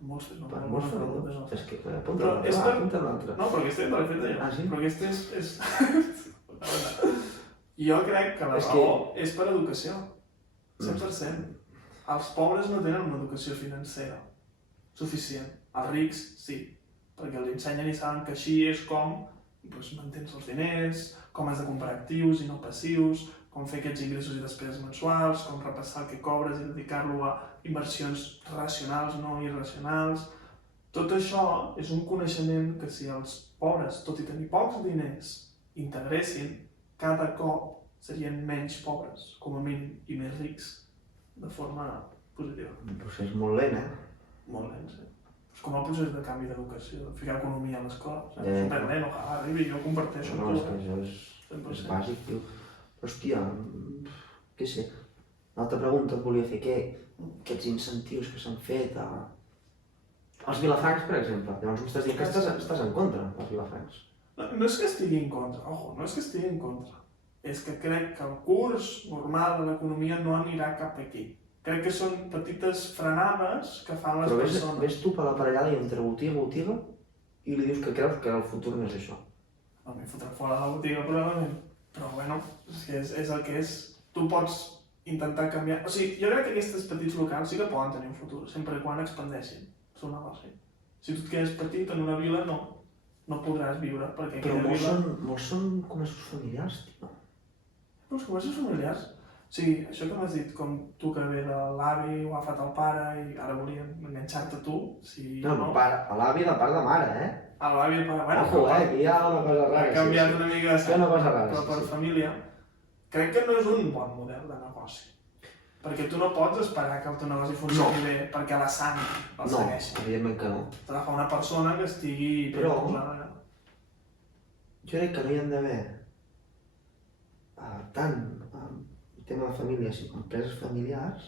Molts fets, no? Per molts fenòmens. És que, apunta Però és per- apunta l'altre. No, però aquesta me l'he fet jo. Ah, sí? Però aquesta és... Jo crec que la És que- raó és per educació. 100%. Els pobres no tenen una educació financera suficient. Els rics, sí. Perquè els ensenyen i saben que així és com doncs, mantens els diners, com has de comprar actius i no passius, com fer aquests ingressos i despeses mensuals, com repassar el que cobres i dedicar-lo a inversions racionals, no irracionals. Tot això és un coneixement que si els pobres, tot i tenir pocs diners, integressin, cada cop serien menys pobres, com a mínim, i més rics, de forma positiva. Un procés molt lent, Molt lent, sí. És com el procés de canvi d'educació, de ficar economia a l'escola. Superlent, ojalà arribi, jo comparteixo No, amb és tu. que això és 100%. bàsic, tio. Però, hòstia, què sé, l'altra pregunta et volia fer, aquests incentius que s'han fet als vilafrancs, per exemple. Llavors m'estàs dient que estàs en contra dels vilafrancs. No és que estigui en contra, ojo, no és que estigui en contra. És que crec que el curs normal de l'economia no anirà cap aquí. Crec que són petites frenades que fan les Però persones. ves tu per l'aparellada i entre botiga i botiga i li dius que creus que el futur no és això. No m'hi fotrà fora de la botiga, probablement. Però bueno, és el que és. Tu pots intentar canviar... O sigui, jo crec que aquests petits locals sí que poden tenir un futur, sempre i quan expandeixin el seu negoci. Si tu et quedes petit en una vila, no podràs viure, perquè Però aquella vila... molts són comerços familiars, tio. Però els comerços familiars... O sigui, això que m'has dit, com tu que ve de l'avi, ho ha agafat el pare i ara volien enganxar-te tu, si No, l'avi de part de mare, a l'avi i el pare... Bueno, Ojo, aquí hi ha una cosa rara. ha canviat una mica Hi ha una cosa rara, però per sí. família. Crec que no és un bon model de negoci. Perquè tu no pots esperar que el teu negoci funcioni bé perquè la sang el segueixi. No, evidentment que no. T'ha d'agafar una persona que estigui ben Però- posada. Jo crec que no hi ha d'haver tant el tema de famílies i empreses familiars,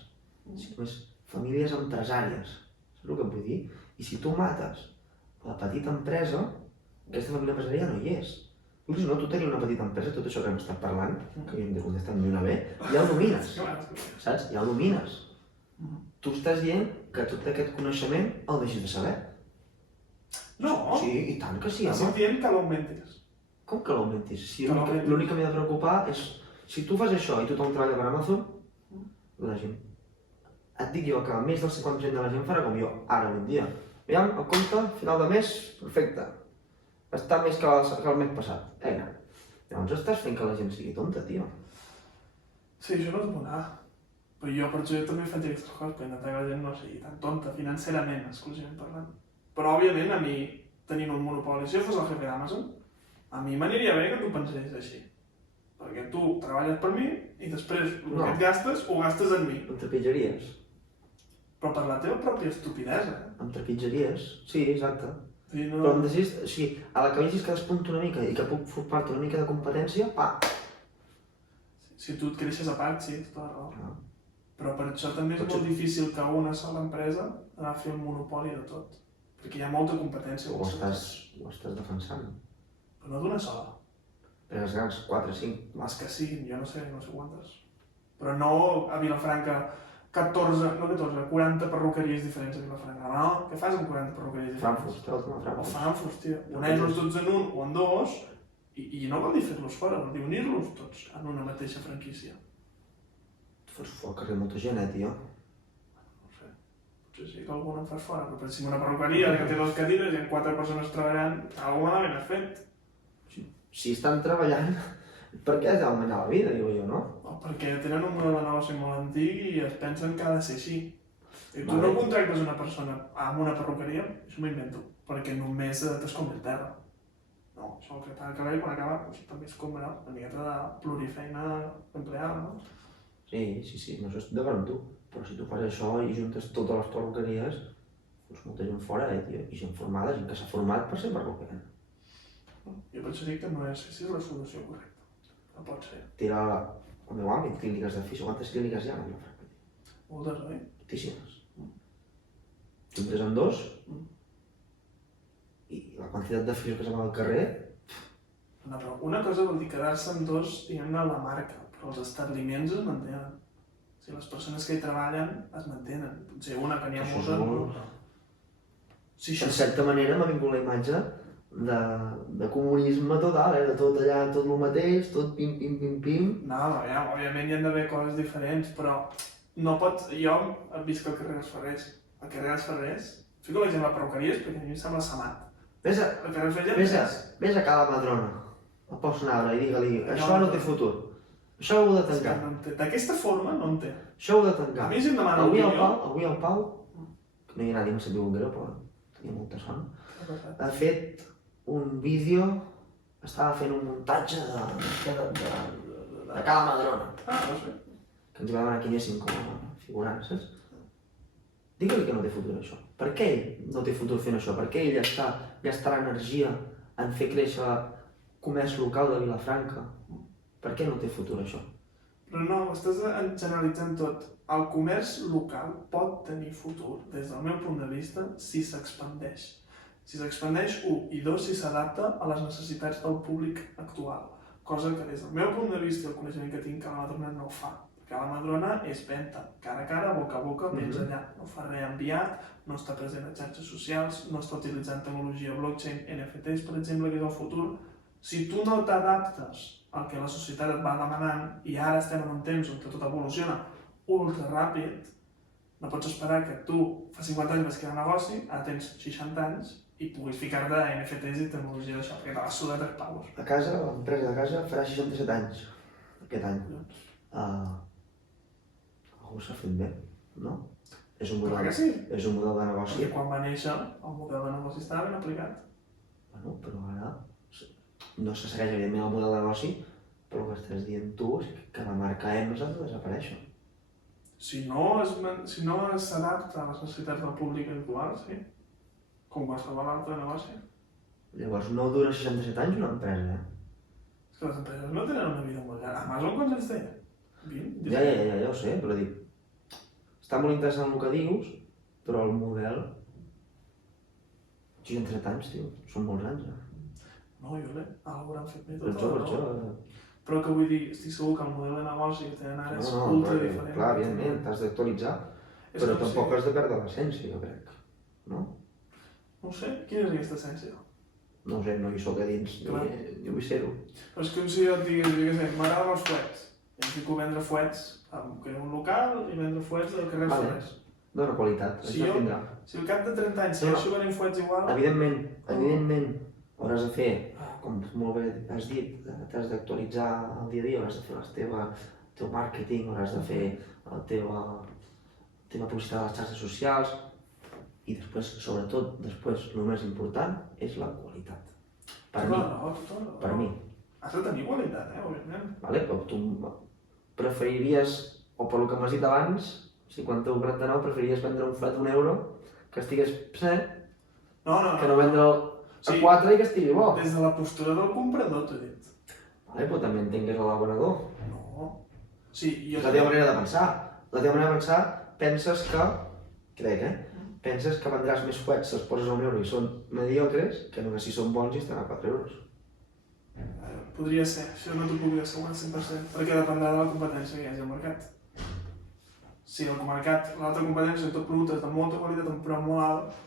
sinó més famílies empresàries. Saps el que et vull dir? I si tu mates la petita empresa, aquesta família empresària no hi és. Tu, si no, tu tenies una petita empresa, tot això que hem estat parlant, que hem de contestar ni una bé, ja ho domines, saps? Ja ho domines. Tu estàs dient que tot aquest coneixement el deixes de saber. No, Sí, i tant que sí, estic home. dient que l'augmentis. Com que l'augmentis? Si Que l'augmentis. l'únic que m'ha de preocupar és si tu fas això i tothom treballa per Amazon, la gent. Et dic jo que més del 50% de la gent farà com jo, ara, avui en dia. Aviam, el compte, final de mes, perfecte. Està més que el mes passat. Vinga. Llavors estàs fent que la gent sigui tonta, tio. Sí, això no és bona. Però jo per això jo també faig aquestes coses per intentar que la gent no sigui tan tonta, financerament, exclusivament parlant. Però, òbviament, a mi, tenint un monopoli, si jo fos el jefe d'Amazon, a mi m'aniria bé que tu pensessis així. Perquè tu treballes per mi i després el que et gastes, ho gastes en mi. Em trepitjaries. Però per la teva pròpia estupidesa. Em trepitjaries. Sí, exacte. Sí, Però em deixis, o sigui, a la que vegis que despunto una mica i que puc formar-te una mica de competència, pa! Si tu et creixes a part, sí, tota la raó. Ah. Però per això també és molt difícil que una sola empresa agafi el monopoli de tot. Perquè hi ha molta competència. Ho estàs defensant. Però no d'una sola. Empreses grans, 4, 5... Les que siguin, jo no sé quantes. Però no a Vilafranca 40 perruqueries diferents a Vilafranca. No, què fas amb 40 perruqueries diferents? Frankfurt, té el tema O Frankfurt. Frankfurt, tio. Uneix-los tots en un o en dos i no vol dir fer-los fora, vol dir unir-los tots en una mateixa franquícia. Tu fots fora al carrer molta gent, tio. No ho sé. Potser sí que algú en fas fora, però si una perruqueria que té 2 cadires i hi ha 4 persones treballant, algú malament has fet. Si estan treballant, per què has d'augmentar la vida, diu jo, no? O perquè tenen un model de negoci molt antic i es pensen que ha de ser així. I tu Vale. no contractes una persona amb una perruqueria, això m'ho invento, perquè només t'escombra el terra. No, això el que t'ha d'acabar i quan acaba doncs, també escombra una miqueta de plurifeina empleada, no? Sí, no, això estic d'acord amb tu. Però si tu fas això i juntes totes les perruqueries, fots molta gent fora, tio. I gent formada, gent que s'ha format per ser perruquer. Jo per això dic que no és, si és la solució correcta. No pot ser. Tira al meu àmbit, clíniques de fisio. Quantes clíniques hi ha a Vilafranca? Moltes, oi? Moltíssimes. Juntes en dos, i la quantitat de fisio que s'ha al carrer, No, però una cosa vol dir quedar-se amb dos, diguem-ne, la marca, però els establiments es mantenen. O sigui, les persones que hi treballen es mantenen. Potser una que n'hi ha Això és moltes, molt- no. Sí, això en certa manera m'ha vingut la imatge de comunisme total, de tot allà, tot el mateix, tot pim, pim, pim, pim. No, ja, òbviament hi han d'haver coses diferents, però no pots... Jo visc al carrer dels Ferrers. Al carrer dels Ferrers, fico l'exemple de perruqueries perquè a mi em sembla samat. Ves a, Al carrer dels Ferrers ves a cada madrona, el pots anar i digue-li, això no té futur. Això ho heu de És que tancar. no en té. D'aquesta forma no en té. Això ho heu de A tancar. mi si em demana Avui el l'opinió... Pau, que no hi ha nadie m'ha sabut greu, però tenia molta son, ha fet un vídeo, estava fent un muntatge de cada madrona, Doncs bé. que ens va demanar que hi anéssim com a figurants, saps? Digue-li que no té futur això. Per què ell no té futur fent això? Per què ell gastarà energia en fer créixer el comerç local de Vilafranca? Per què no té futur això? Però no, estàs generalitzant tot. El comerç local pot tenir futur, des del meu punt de vista, si s'expandeix. Si s'expandeix, 1, i 2, si s'adapta a les necessitats del públic actual. Cosa que des del meu punt de vista i el coneixement que tinc, a la Madrona no ho fa. Perquè la Madrona és venda, cara a cara, boca a boca, menys allà. No fa res enviat, no està present a xarxes socials, no està utilitzant tecnologia blockchain, NFTs, per exemple, que és el futur. Si tu no t'adaptes al que la societat et va demanant, i ara estem en un temps on tot evoluciona ultra ràpid, no pots esperar que tu fa 50 anys vas crear un negoci, ara tens 60 anys, i puguis ficar-te a NFTs i tecnologia d'això, perquè te vas sudar 3 pavos. A casa, l'empresa de casa farà 67 anys aquest any. Algú s'ha fet bé, no? És un Clar model, que sí, és un model de negoci. perquè quan va néixer el model de negoci estava ben aplicat. Bueno, però ara no se segueix evidentment el model de negoci, però el que estàs dient tu és que la marca Enos ha de desaparèixer. Si no s'adapta a les necessitats del públic actual, sí. Com qualsevol altre negoci. Llavors no dura 67 anys una empresa, És que les empreses no tenen una vida molt llarga. Amazon quants anys té? 20? Ja ho sé, però dic... Està molt interessant el que dius, però el model... 67 anys, tio, són molts anys, No, jo l'he. Algú l'han fet bé Per tot. això... Però que vull dir, estic segur que el model de negoci que tenen ara és ultra diferent. Clar, evidentment, t'has d'actualitzar, però tampoc has de perdre l'essència, jo crec. No? No ho sé, quina és aquesta essència? No ho sé, no hi soc a dins, ni vull ser-ho. Però és com si jo et digués, jo què sé, m'agraden els fuets. I em fico a vendre fuets, creo un local i vendre fuets del carrer Flores. Dóna qualitat, Si això jo- tindrà. Si al cap de 30 anys segueixo venent fuets igual... Evidentment, hauràs de fer, com molt bé has dit, t'has d'actualitzar el dia a dia, hauràs de fer el teu màrqueting, hauràs de fer la teva publicitat a les xarxes socials i després, sobretot, el més important és la qualitat. Per mi, per mi. Has de tenir qualitat, òbviament. Vale? Però tu preferiries, o per el que m'has dit abans, 51,49, preferiries vendre un flat d'€1 que estigués ple, que no vendre a 4 i que estigui bo. Des de la postura del comprador, t'ho he dit. Vale, però també entenc que és l'elaborador. No. Sí, jo... És la teva manera de pensar. La teva manera de pensar, penses que, crec, penses que vendràs més fuets si els poses a €1 i són mediocres que no que si són bons i estan a €4. Podria ser, això no t'ho puc assegurar 100%, perquè dependrà de la competència que hi hagi al mercat. Si el mercat, l'altra competència, tot productes de molta qualitat a un preu molt alt,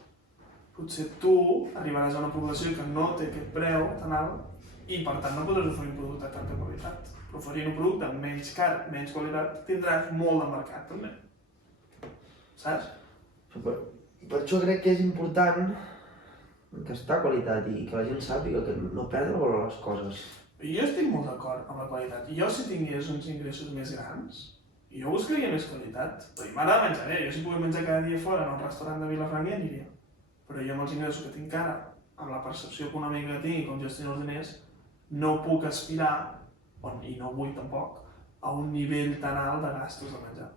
potser tu arribaràs a una població que no té aquest preu tan alt i per tant no podràs oferir un producte de tanta qualitat. Però oferint un producte menys car, menys qualitat, tindràs molt de mercat també. Saps? Per això crec que és important aquesta qualitat i que la gent sàpiga que no perdre valor a les coses. Jo estic molt d'acord amb la qualitat. Jo si tingués uns ingressos més grans, jo buscaria més qualitat. Però m'agrada menjar bé. Jo si pogués menjar cada dia fora en un restaurant de Vilafranca ja aniria. Però jo amb els ingressos que tinc ara, amb la percepció econòmica que tinc i com gestiono els diners, no puc aspirar, i no vull tampoc, a un nivell tan alt de gastos de menjar.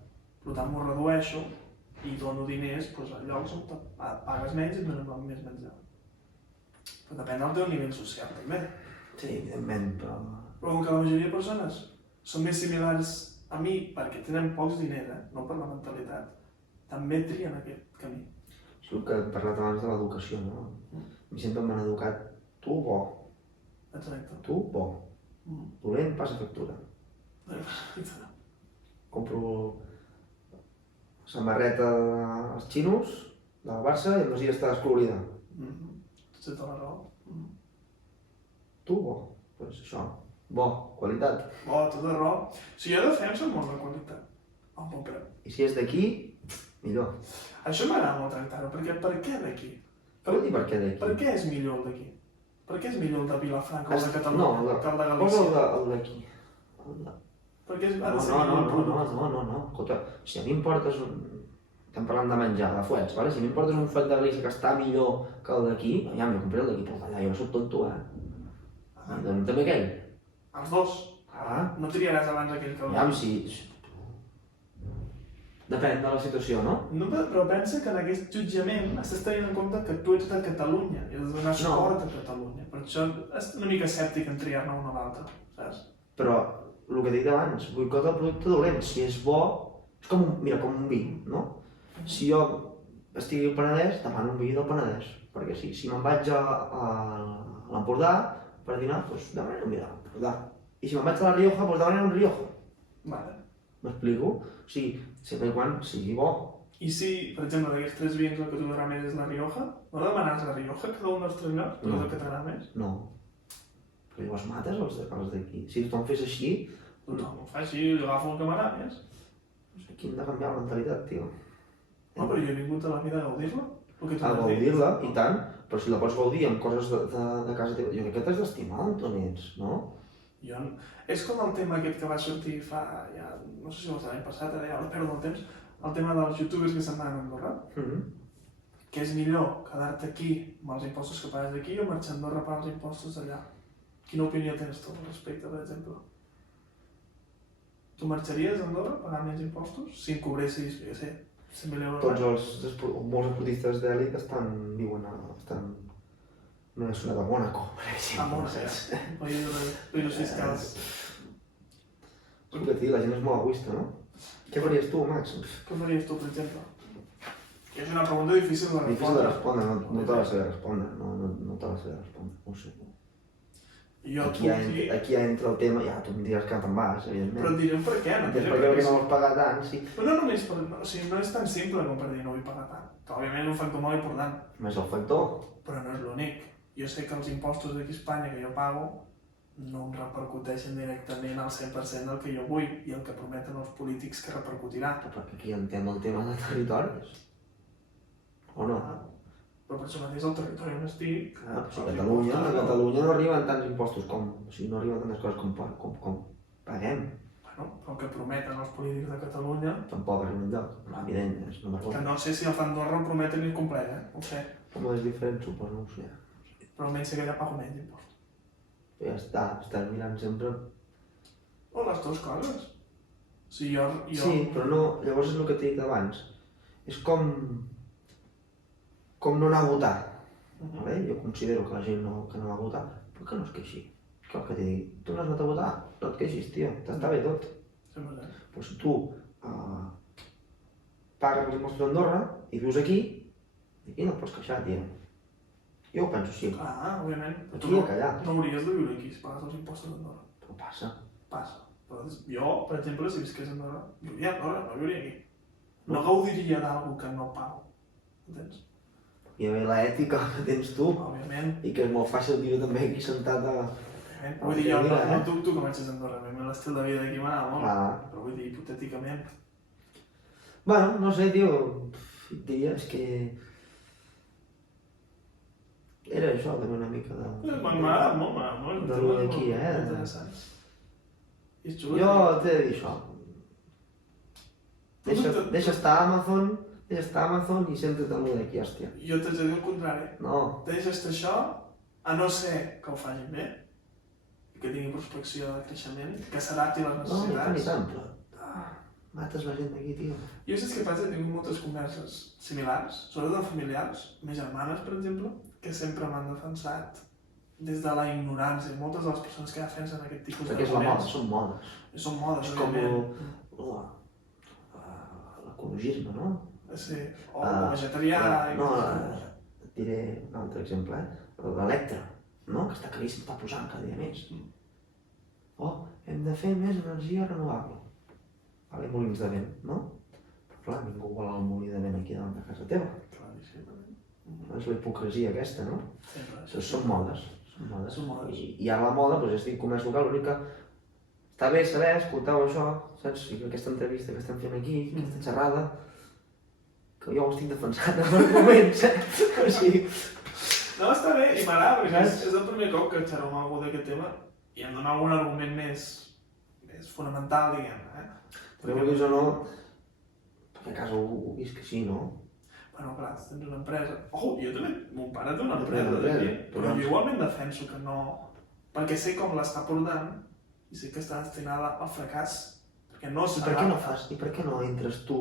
Per tant, m'ho redueixo i dono diners a llocs on pagues menys i et donen més menjar. Però depèn del teu nivell social, també. Sí, evidentment, però... Però com que la majoria de persones són més similars a mi perquè tenen pocs diners, no per la mentalitat, també trien aquest camí. És el que he parlat abans de l'educació, no? A mi sempre m'han educat, tu bo, Exacte. tu bo, dolent passa factura. Compro samarreta als xinos, del Barça, i al 2 dies està descolorida. Tens tota la raó. Tu bo, doncs això, bo, qualitat. Bo, tota raó. Si jo defenso molt la qualitat, a un bon preu. I si és d'aquí, millor. Això m'agrada molt tractar-ho, perquè per què d'aquí? Què vol dir per què d'aquí? Per què és millor el d'aquí? Per què és millor el de Vilafranca o el de No, Catalunya que el de Galícia? posa el d'aquí. Perquè ha de No, ser no, millor el no, producte. escolta, si a mi em portes estem parlant de menjar, de fuets, vale? Si a mi em portes un fuet de Galícia que està millor que el d'aquí, ja em compré el d'aquí, però allà jo soc tonto, I doncs també aquell. Els dos. No triaràs abans aquell que el Ja, si... Depèn de la situació, no? No, però pensa que en aquest jutjament estàs tenint en compte que tu ets de Catalunya i has de donar suport a Catalunya. Per això és una mica escèptic en triar-ne un o l'altre, saps? Però, el que he dit abans, boicot el producte dolent. Si és bo, és com un vi, no? Si jo estigui al Penedès, demano un vi del Penedès. Perquè si me'n vaig a l'Empordà per dinar, doncs demanaré un vi de l'Empordà. I si me'n vaig a la Rioja, doncs demanaré un Rioja. Vale. M'explico? O sigui, sempre i quan sigui bo. I si, per exemple, d'aquests 3 vins el que t'agrada més és la Rioja, no demanaràs la Rioja cada un dels 3 llocs? No. El que t'agrada més? No. Però llavors mates els d'aquí. Si tothom fes així... Tothom ho fa així, jo agafo el que m'agrada més. Aquí hem de canviar la mentalitat, tio. No, però jo he vingut a la vida a gaudir-la. A gaudir-la, i tant, però si la pots gaudir amb coses de casa teva, jo crec que t'has d'estimar on ets, no? És com el tema aquest que va sortir fa, ja, no sé si va ser l'any passat, ara ja no perdo el temps, el tema dels youtubers que se'n van a Andorra. Que és millor quedar-te aquí amb els impostos que pagues d'aquí o marxar a Andorra per els impostos d'allà. Quina opinió tens tu al respecte, per exemple? Tu marxaries a Andorra pagant menys impostos si en cobressis, jo sé, 100.000 euros? Molts esportistes d'elit viuen no he sonat a Mònaco, per exemple. A Mònaco, països fiscals. És que la gent és molt egoista, no? Què faries tu, Max? Què faries tu, per exemple? És una pregunta difícil de respondre. Difícil de respondre, no te la sé respondre, no te la sé respondre, no ho sé. Aquí ja entra el tema, ja tu em diràs que te'n vas, evidentment. Però et diré per què, no? Perquè no vols pagar tant, sí. Però no només per... O sigui, no és tan simple com per dir no vull pagar tant. Que òbviament és un factor molt important. Més el factor. Però no és l'únic. Jo sé que els impostos d'aquí a Espanya que jo pago no em repercuteixen directament al 100% del que jo vull i el que prometen els polítics que repercutirà. Perquè aquí entrem el tema de territoris. O no? Però per això mateix el territori on estic... A Catalunya no arriben tants impostos com... O sigui, no arriben tantes coses com paguem. Bueno, però el que prometen els polítics de Catalunya... Tampoc arriba enlloc, evident, és una Que no sé si el Andorra ho prometen i complet, ho sé. Com és diferent, suposo, no ho sé. Però almenys sé que allà pago menys impostos. Ja està, estàs mirant sempre... O les dues coses. Sí, però no, llavors és el que t'he dit abans. És com no anar a votar. Jo considero que la gent que no va a votar, però que no es queixi. Que el que t'he dit, tu no has anat a votar, no et queixis, tio, t'està bé tot. Però si tu pagues els impostos d'Andorra i vius aquí no et pots queixar, tio. Jo ho penso així. Clar, òbviament. Aquí o allà. No hauries de viure aquí si pagues els impostos d'Andorra. Però passa. Passa. Però jo, per exemple, si visqués a Andorra, viuria a Andorra, no viuria aquí. No gaudiria d'alguna que no pago. Entens? I a veure l'ètica que tens tu. Òbviament. I que és molt fàcil dir-ho també aquí sentat a... Vull dir, jo no tu comences a Andorra, a mi l'estil de vida d'aquí m'agrada molt. Però vull dir, hipotèticament. Bueno, no sé, tio, diria, és que... Era això, també una mica de... M'agrada molt, de lo d'aquí, interessant. I és xulo. Jo t'he de dir això. Deixa estar Amazon i centra't en lo d'aquí, hòstia. Jo t'haig de dir el contrari. No. Deixa estar això, a no ser que ho facin bé, que tinguin prospecció de creixement, que s'adapti a les necessitats. No, ni tant, però... Mates la gent d'aquí, tio. Jo saps què passa? He tingut moltes converses similars, sobretot amb familiars, més germanes, per exemple, que sempre m'han defensat des de la ignorància. Moltes de les persones que defensen aquest tipus perquè és la moda, són modes. Són modes, com l'ecologisme, no? Sí, o vegetarià... No, et diré un altre exemple, l'Electra, no? Que està caríssim, està posant cada dia més. Hem de fer més energia renovable. Vale, molins de vent, no? Però clar, ningú vol el molí de vent aquí davant de casa teva. És la hipocresia aquesta, no? Són modes. I ara la moda, doncs, és dir, comerç local, l'únic que està bé saber, escolteu això, saps? Aquesta entrevista que estem fent aquí, aquesta xerrada, que jo ho estic defensant en arguments, o sigui... No, està bé, i m'agrada, perquè és el primer cop que xerrem amb algú d'aquest tema i em dona algun argument més que és fonamental, diguem-ne, Però vulguis o no, perquè a casa ho visc així, no? Bueno, clar, tens una empresa... Oh, jo també, mon pare té una Té empresa una d'aquí, empresa, però jo igualment defenso que no... Perquè sé com l'està portant i sé que està destinada al fracàs, perquè no I per què no fas? I per què no entres tu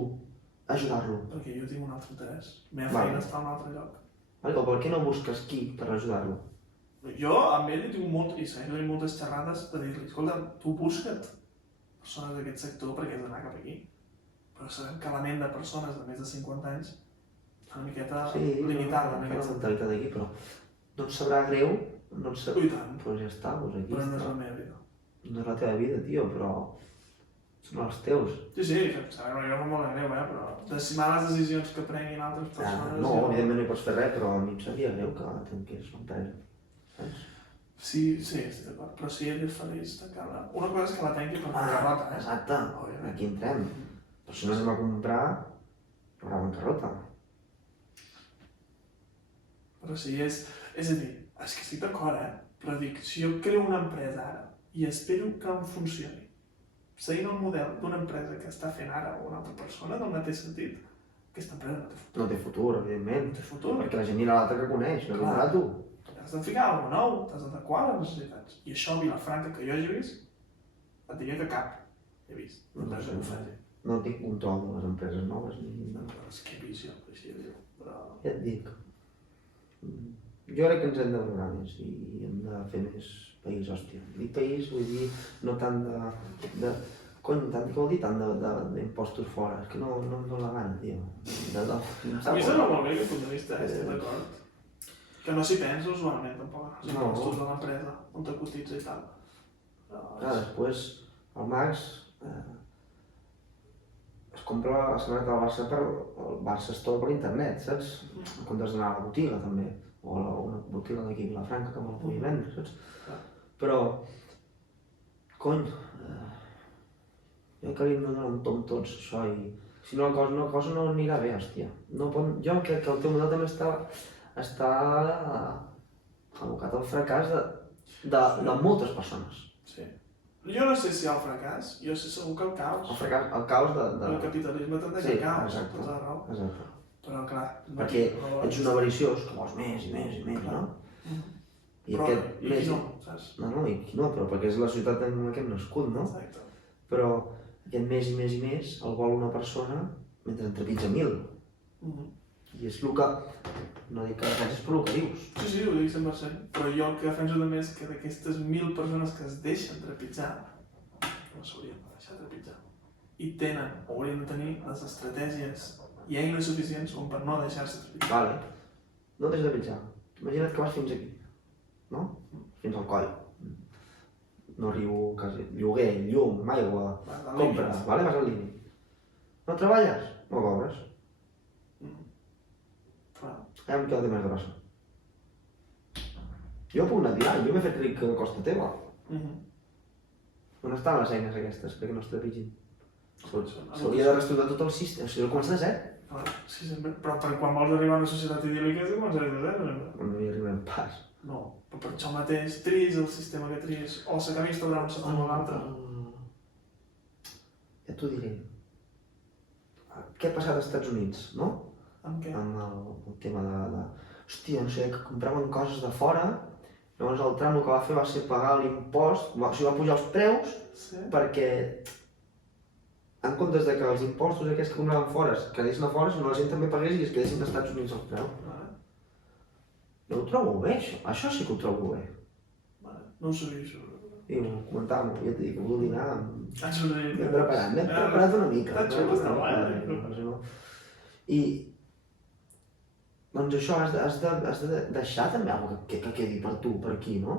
a ajudar-lo? Perquè jo tinc un altre interès. La meva Vale. feina està en un altre lloc. O per què no busques qui per ajudar-lo? Jo amb ell he tingut i seguim moltes xerrades de dir-li, escolta, tu busca't persones d'aquest sector perquè has d'anar cap aquí. Però sabem que la ment de persones de més de 50 anys és una miqueta limitada en aquest la sentit. mentalitat d'aquí, però no et sabrà greu, no et sabrà... I tant, Doncs ja està, doncs aquí però no és està. la meva vida. No és la teva vida, tio, però són els teus. Sí, sabem que fa molt de greu, però de males decisions que prenguin altres persones... No, evidentment no hi pots fer res, però a mi em sabia greu que tanqués l'empresa. Saps? Sí, estic d'acord, però si ell és feliç tancada... Una cosa és que la tanqui per bancarrota, Exacte, Òbviament. aquí entrem. Però si no anem a comprar, hi haurà bancarrota. Però si és... És a dir, és que estic d'acord, però dic, si jo creo una empresa ara i espero que em funcioni, seguint el model d'una empresa que està fent ara una altra persona, no té sentit. Aquesta empresa no té futur. No té futur, evidentment. No té futur. Perquè la gent anirà a l'altre que coneix, no vindrà a tu. Has de ficar alguna cosa nou, t'has d'adequar a les necessitats. I això a Vilafranca, que jo hagi vist, et diria que cap he vist. Una empresa que ho faci. No tinc control de les empreses noves ni... És que he vist jo, així diu. Però... Ja et dic. Jo crec que ens hem de valorar més i hem de fer més país, hòstia. Dic país, vull dir, no tant de... Cony, tant que vol dir tant d'impostos fora, és que no em dóna la gana, tio. A mi sembla molt bé aquest punt de vista, estic d'acord. Que no s'hi pensa usualment, tampoc. Els impostos de l'empresa, on te cotitza i tal. Clar, després el Max es compra la samarreta del Barça per el Barça Store per internet, saps? En comptes d'anar a la botiga, també. O a una botiga d'aquí a Vilafranca que me la pugui vendre, saps? Però, cony, jo que li hem de donar un tom tots, això, i si no la cosa no anirà bé, hòstia. No pot... Jo crec que el teu model també està abocat al fracàs de moltes persones. Sí. Jo no sé si hi ha el fracàs, jo sé segur que el caos. El caos de... El capitalisme tendeix a caos, tota la raó. Exacte. Però clar... Perquè ets un avariciós, que vols més i més i més, no? Però, i qui no, saps? No, i qui no, però perquè és la societat en la que hem nascut, no? Exacte. Però aquest més i més i més el vol una persona mentre en trepitja 1000. I és el que... No dic que defenses, però el que dius. Sí, ho dic 100%. Però jo el que defenso també és que d'aquestes 1000 persones que es deixen trepitjar, no s'haurien de deixar trepitjar. I tenen, o haurien de tenir, les estratègies i eines suficients com per no deixar-se trepitjar. Vale. No t'has de pitjar. Imagina't que vas fins aquí, no? Fins al coll. No arribo quasi. Lloguer, llum, aigua, compra, vale? Vas al límit. No treballes? No cobres. Allà em queda de més grossa. Jo puc anar tirant, jo m'he fet ric a costa teva. On estan les eines aquestes perquè no es trepitgin? S'hauria de reestructurar tot el sistema, o sigui, començar de zero. Sí, sempre. Però per quan vols arribar a una societat idíl·lica has de començar de zero, sempre. No hi arribem pas. No, però per això mateix tries el sistema que tries, o s'acabi instaurant un sistema o l'altre. Ja t'ho diré. Què ha passat als Estats Units, no? Amb què? Amb el tema de... Hòstia, no sé, que compraven coses de fora, llavors el Trump el que va fer va ser pagar l'impost, o sigui, va pujar els preus perquè en comptes de que els impostos aquests que compraven fora es quedessin a fora, sinó la gent també pagués i es quedessin als Estats Units els preus. No ho trobo bé, això sí que ho trobo bé. No ho sabia, això. I ho comentàvem, ja t'he dit que vol dinar... M'he preparat una mica. Està xulo, està guai. I... Doncs això, has de deixar també alguna cosa que quedi per tu, per aquí, no?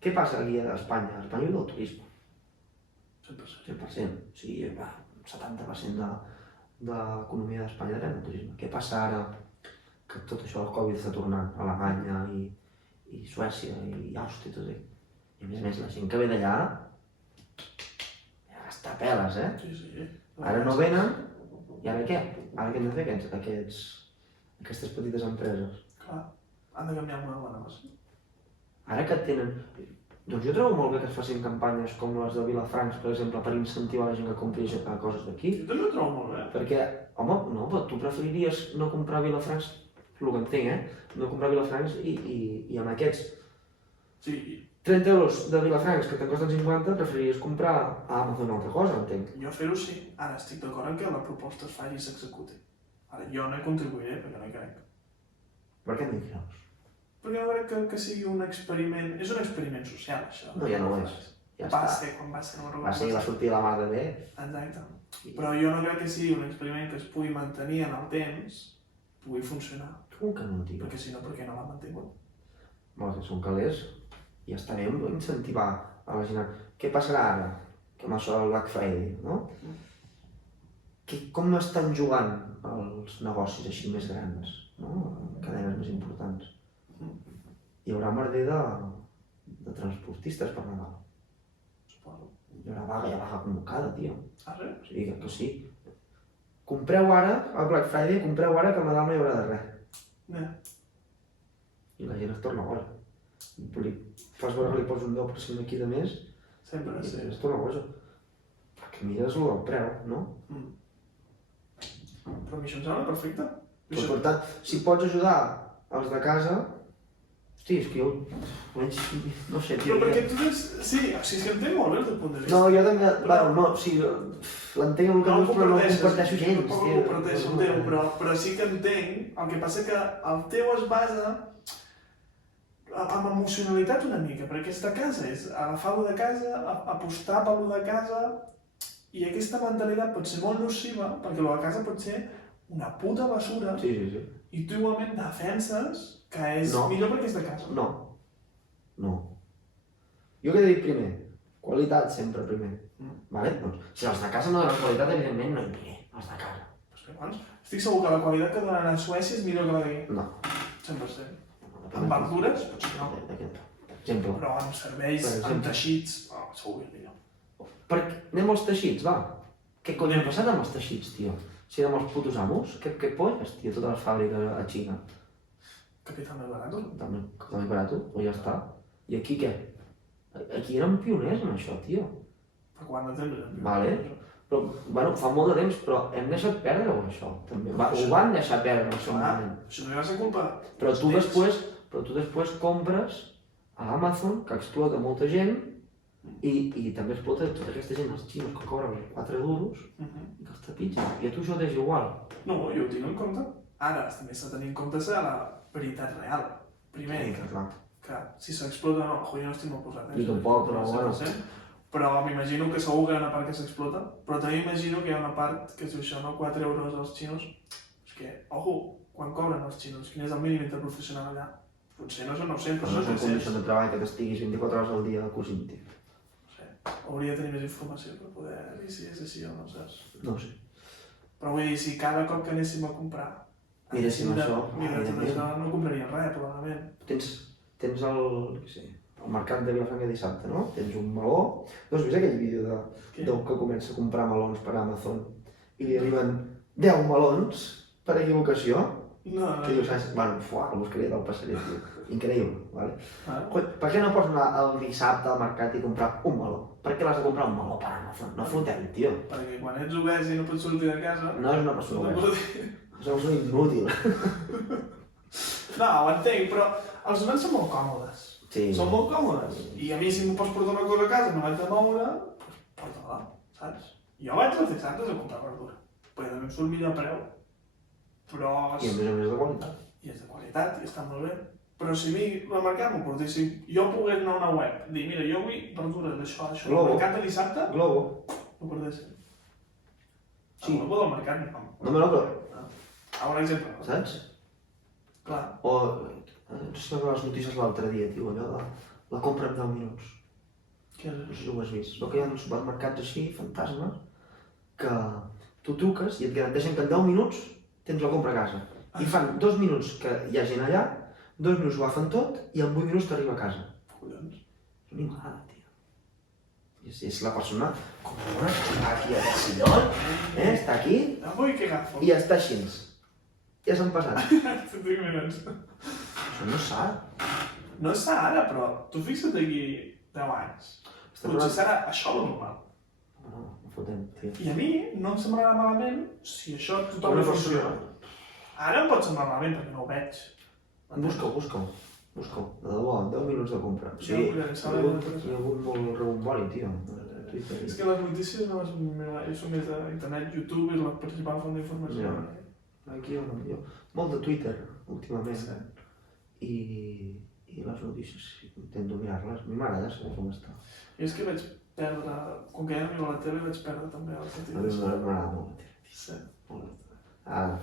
Què passa aquí a Espanya? A Espanya viu del turisme. 100%. 100%. O sigui, un 70% de l'economia d'Espanya depèn del turisme. Què passa ara que tot això del Covid està tornant a Alemanya i Suècia i Àustria i tot això? I a més, la gent que ve d'allà ja està a peles, eh? Sí. Ara no venen, i ara què? Ara què hem de fer aquestes petites empreses? Clar, han de canviar el model de negoci. Ara que tenen... Doncs jo trobo molt bé que es facin campanyes com les de Vilafrancs, per exemple, per incentivar la gent que compri coses d'aquí. Jo també ho trobo molt bé. Perquè, home, no, però tu preferiries no comprar a Vilafrancs, el que entenc, no comprar a Vilafrancs i amb aquests Sí, 30 euros de Vilafrancs que te'n costen 50, preferiries comprar a Amazon una altra cosa, entenc. jo fer-ho sí. Ara estic d'acord en que la proposta es faci i s'executi. Ara, jo no hi contribuiré, perquè no hi crec. Per què no hi creus? Perquè no crec que sigui un experiment... És un experiment social, això. No, ja no ho és. Ja Va està. ser quan va ser, no me'n Va ser i va sortir la mà de bé. Exacte. Però jo no crec que sigui un experiment que es pugui mantenir en el temps, pugui funcionar. Com que no, tio? Perquè si no, per què no l'ha mantingut? Bueno, que són calés. Ja està bé incentivar a la gent. Què passarà ara? Que amb això del Black Friday, no? Com estan jugant els negocis així més grans, no? Cadenes més importants. Hi haurà merder de transportistes per Nadal. Suposo. Hi haurà vaga convocada, tio. Ah, sí? Sí, que sí. Compreu ara, al Black Friday, compreu ara que al Nadal no hi haurà de res. Ja. I la gent es torna boja. Fas veure que li pots un 10% aquí de més Sempre, i sí. es torna boja. Perquè mires el del preu, no? Però a mi això em sembla perfecte. Però, per tant, si pots ajudar els de casa... Hosti, és que jo... No sé, tio... Però perquè tu tens... Sí, o sigui, és que entenc molt bé el teu punt de vista. No, jo també... Bueno, no, o sigui... L'entenc el que dius, però no el comparteixo gens, No tio. ho comparteixo el teu, però sí que entenc. El que passa que el teu es basa amb emocionalitat una mica, perquè aquesta casa és agafar-lo de casa, apostar per lo de casa, i aquesta mentalitat pot ser molt nociva, perquè lo de casa pot ser una puta basura, Sí, sí, sí. i tu igualment defenses que és No. millor perquè és de casa. No. No. Jo què he dit primer? Qualitat sempre primer. Vale? Doncs, si els de casa no donen qualitat, evidentment no hi aniré. Els de casa. Pues que, doncs, estic segur que la qualitat que donen a Suècia és millor que la d'aquí. No. 100%. Amb verdures, potser no. Exemple. Però amb serveis, Per exemple. amb teixits, segur que és millor. Perquè anem als teixits, va. Què cony ha passat amb els teixits, tio? Si érem els putos amos, què polles, tio? Totes les fàbriques a Xina. Capital més barat. També barat, o ja està. I aquí què? Aquí érem pioners en això, tio. Fa quant de temps? Vale. Però, bueno, fa molt de temps, però hem deixat perdre-ho, això, també. Ho van deixar perdre en el seu moment. Això no hi va ser culpa. Però tu després compres a Amazon, que explota molta gent, i també explota tota aquesta gent, els xinos que cobren 4 duros, i que els trepitgen. I a tu això t'és igual. No, jo ho tinc en compte. Ara, també s'ha de tenir en compte la veritat real. Primer, que si s'explota o no, jo no estic molt posat. Jo tampoc, però bueno. Però m'imagino que segur que hi ha una part que s'explota, però també imagino que hi ha una part que es diu això, no? 4 euros als xinos. És que, ojo, quan cobren els xinos? Quin és el mínim interprofessional allà? Potser no són 900, Però no són condicions de treball que t'estiguis 24 hores al dia cosint, tio. No sé, hauria de tenir més informació per poder dir si és així o no, saps? No ho sé. Però vull dir, si cada cop que anéssim a comprar Miréssim això, mira, tot això no compraríem res, probablement. Tens el mercat de Vilafranca dissabte, no? Tens un meló. No has vist aquell vídeo d'un que comença a comprar melons per Amazon i li arriben 10 melons per equivocació? No, Que dius, bueno, el buscaré del passaré, tio. Increïble, vale? Ah. Per què no pots anar el dissabte al mercat i comprar un meló? Per què l'has de comprar un meló per Amazon? No fotem, tio. Perquè quan ets obès i no pots sortir de casa... No és una persona no obesa. pots dir... És una persona inútil. No, ho entenc, però els nens són molt còmodes. Sí. Són molt còmodes. I a mi, si m'ho pots portar una cosa a casa, no vaig de moure, doncs porta-la, saps? Jo vaig als dissabtes a comprar verdura. Perquè també em surt millor preu. Però... I a més de qualitat. I és de qualitat, i està molt bé. Però si a mi el mercat m'ho portés, si jo pogués anar a una web, dir, mira, jo vull verdures d'això, el mercat de dissabte, Globo. no portés. Sí. El Globo del mercat, no. No, però... A un exemple. Saps? Clar. O... No sé si vas veure les notícies l'altre dia, tio, allò de la compra en 10 minuts. Què és No això? sé si ho has vist. Veu que hi ha uns supermercats així, fantasmes, que tu truques i et garanteixen que en 10 minuts tens la compra a casa. I fan 2 minuts que hi ha gent allà, 2 minuts ho agafen tot i en 8 minuts t'arriba a casa. Collons. És una animalada, tio. És la persona com una que està aquí a aquest sillón, està aquí Avui què agafo? i està així. Ja s'han passat. 5 minuts. Això no és sa. No és sa ara, però tu fixa't aquí 10 anys. Estem Potser parlant... serà això el normal. No, no fotem, tio. I a mi no em semblarà malament si això tothom Una li persona... funciona. Ara em pot semblar malament perquè no ho veig. Busca-ho. De debò, 10 minuts de compra. Ja Sí, ho llançava hi ha i no hagut molt rebombori, tio. Twitter. És que les notícies no són més d'internet, YouTube és la principal font d'informació. Aquí jo. Molt de Twitter, últimament. Sí. I les notícies, intento mirar-les. A mi m'agrada saber com està. I és que vaig perdre, com que ja no miro la tele, vaig perdre també el sentit. A mi m'agrada molt. Sí.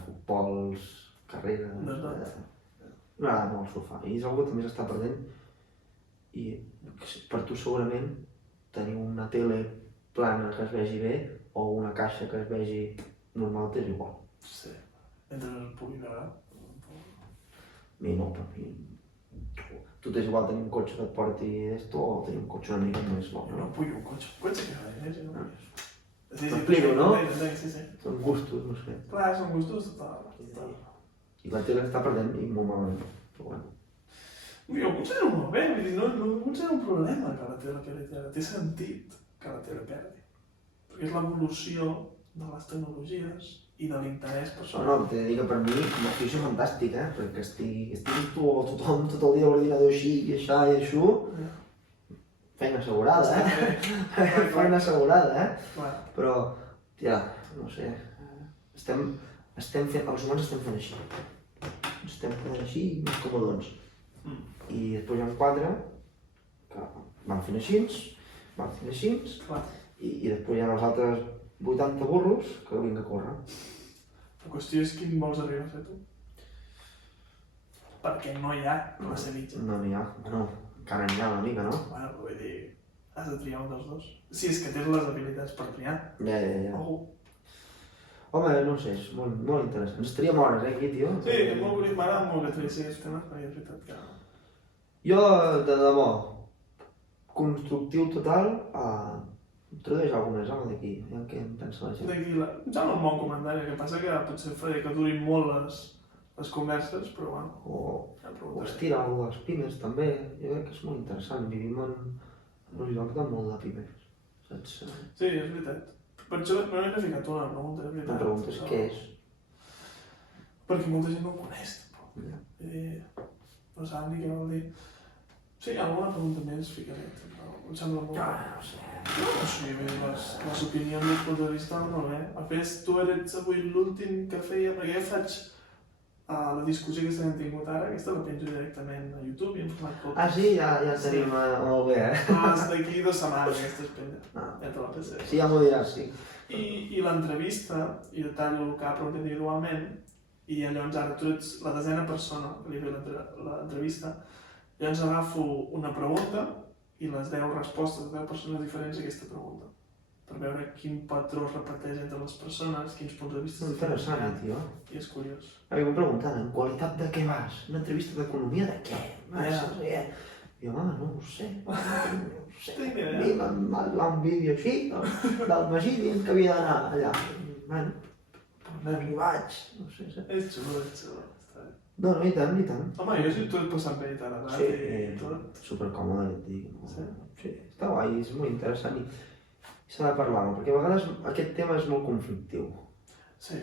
Futbols, carreres... Verdad. M'agrada molt el sofà. I és algo que també s'està perdent. I per tu segurament tenir una tele plana que es vegi bé o una caixa que es vegi normal t'és igual. Sí. Mentre no es pugui veure. A mi no, per mi... Tu t'és igual tenir un cotxe que et porti d'esto o tenir un cotxe una mica més bo, Jo no no? vull un cotxe. Un cotxe que veig, no vull. T'explico, no? Sí, sí. Són gustos, no sé. Clar, són gustos total. I la tele està perdent i molt malament. Però bueno. Jo ho considero molt bé, vull dir, no considero un problema que la tele perdi. Té sentit que la tele perdi. Perquè és l'evolució de les tecnologies i de l'interès No, personal. no, t'he de dir que per mi com a afició fantàstic, perquè estigui tothom tot el dia a l'ordinador així i això i això, feina assegurada, feina assegurada, Clar. Però, tia, no sé, estem fent, els humans estem fent així. Estem fent així més comodons. I després hi ha 4 que van fent així, Clar. i després hi ha els altres 80 burros que vinga a córrer. La qüestió és quin vols arribar a ser tu. Perquè no hi ha classe mitja. No n'hi ha, bueno, encara n'hi ha una mica, no? Bueno, vull dir, has de triar un dels dos. Si és que tens les habilitats per triar. Ja. Algú. Home, no sé, és molt interessant. Ens estaríem hores, aquí, tio. Sí, és molt bonic, m'agrada molt que tries aquests temes, perquè és veritat que... Jo, de debò, constructiu total, introdueix alguna més, home, d'aquí, ja què en pensa la gent. D'aquí, em sembla un bon comentari, el que passa que potser faré que durin molt les converses, però bueno, ja O preguntaré. estira alguna de les pimes, també, jo crec que és molt interessant, vivim en un lloc de molt de pimes, saps? Sí, és veritat. Per això no m'he ficat una pregunta, és veritat. Em preguntes què és. Perquè molta gent no ho coneix, tampoc. Ja. No saben ni què vol dir. Sí, alguna pregunta més ficaré, però em sembla molt... No sé. No, sí, bé, les opinions del punt de vista molt bé. A més, tu eres avui l'últim que feia, perquè jo faig la discussió que hem tingut ara, aquesta la penjo directament a YouTube i en format podcast. Ah, sí? Ja tenim molt bé, D'aquí 2 setmanes aquesta es penja. Ah. Ja te la pensé. Sí, ja m'ho diràs, sí. I l'entrevista, i detallo cada pregunta individualment, i llavors ara tu ets la 10ª persona que li ve l'entrevista, llavors agafo una pregunta i les 10 respostes de 10 persones diferents a aquesta pregunta, per veure quin patró es repeteix entre les persones, quins punts de vista Interessant, tio. i és curiós. A mi m'ho preguntant, en qualitat de què vas? Una entrevista d'economia de què? Ja. Jo, home, no ho sé. No ho sé. Tinc idea. A mi em va donar un vídeo així, del Magí dient que havia d'anar allà. Bueno, hi vaig, no sé. És xulo, està bé. No, i tant, i tant. Home, jo si tu et passant bé i tal, Sí, i tot. supercòmode, et dic. Sí. Sí, està guai, és molt interessant i s'ha de parlar, perquè a vegades aquest tema és molt conflictiu. Sí,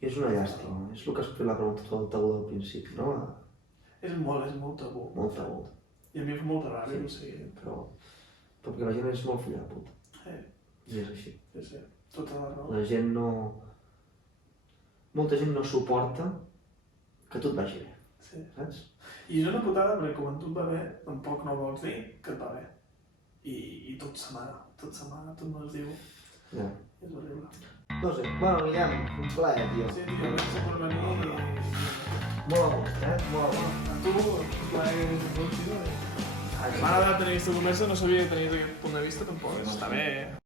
I és una llàstima, és el que has fet la pregunta del tabú del principi, no? és molt tabú. Molt tabú, I a mi em fa molta ràbia, o sigui... però perquè la gent és molt fill de puta. Sí, I és així. sí, tota la raó. La gent no... Molta gent no suporta que tot vagi bé, Sí. saps? I és una putada perquè quan tot va bé, tampoc no vols dir que et va bé. I tot s'amaga, tot no es diu. Ja. És horrible. No sé, bueno, Guillem, un plaer, tio. Sí, tio, gràcies per venir i... Molt a gust, molt a gust. A tu, un plaer que ens tio. M'ha agradat tenir aquesta conversa, no sabia que tenies aquest punt de vista tampoc, està bé.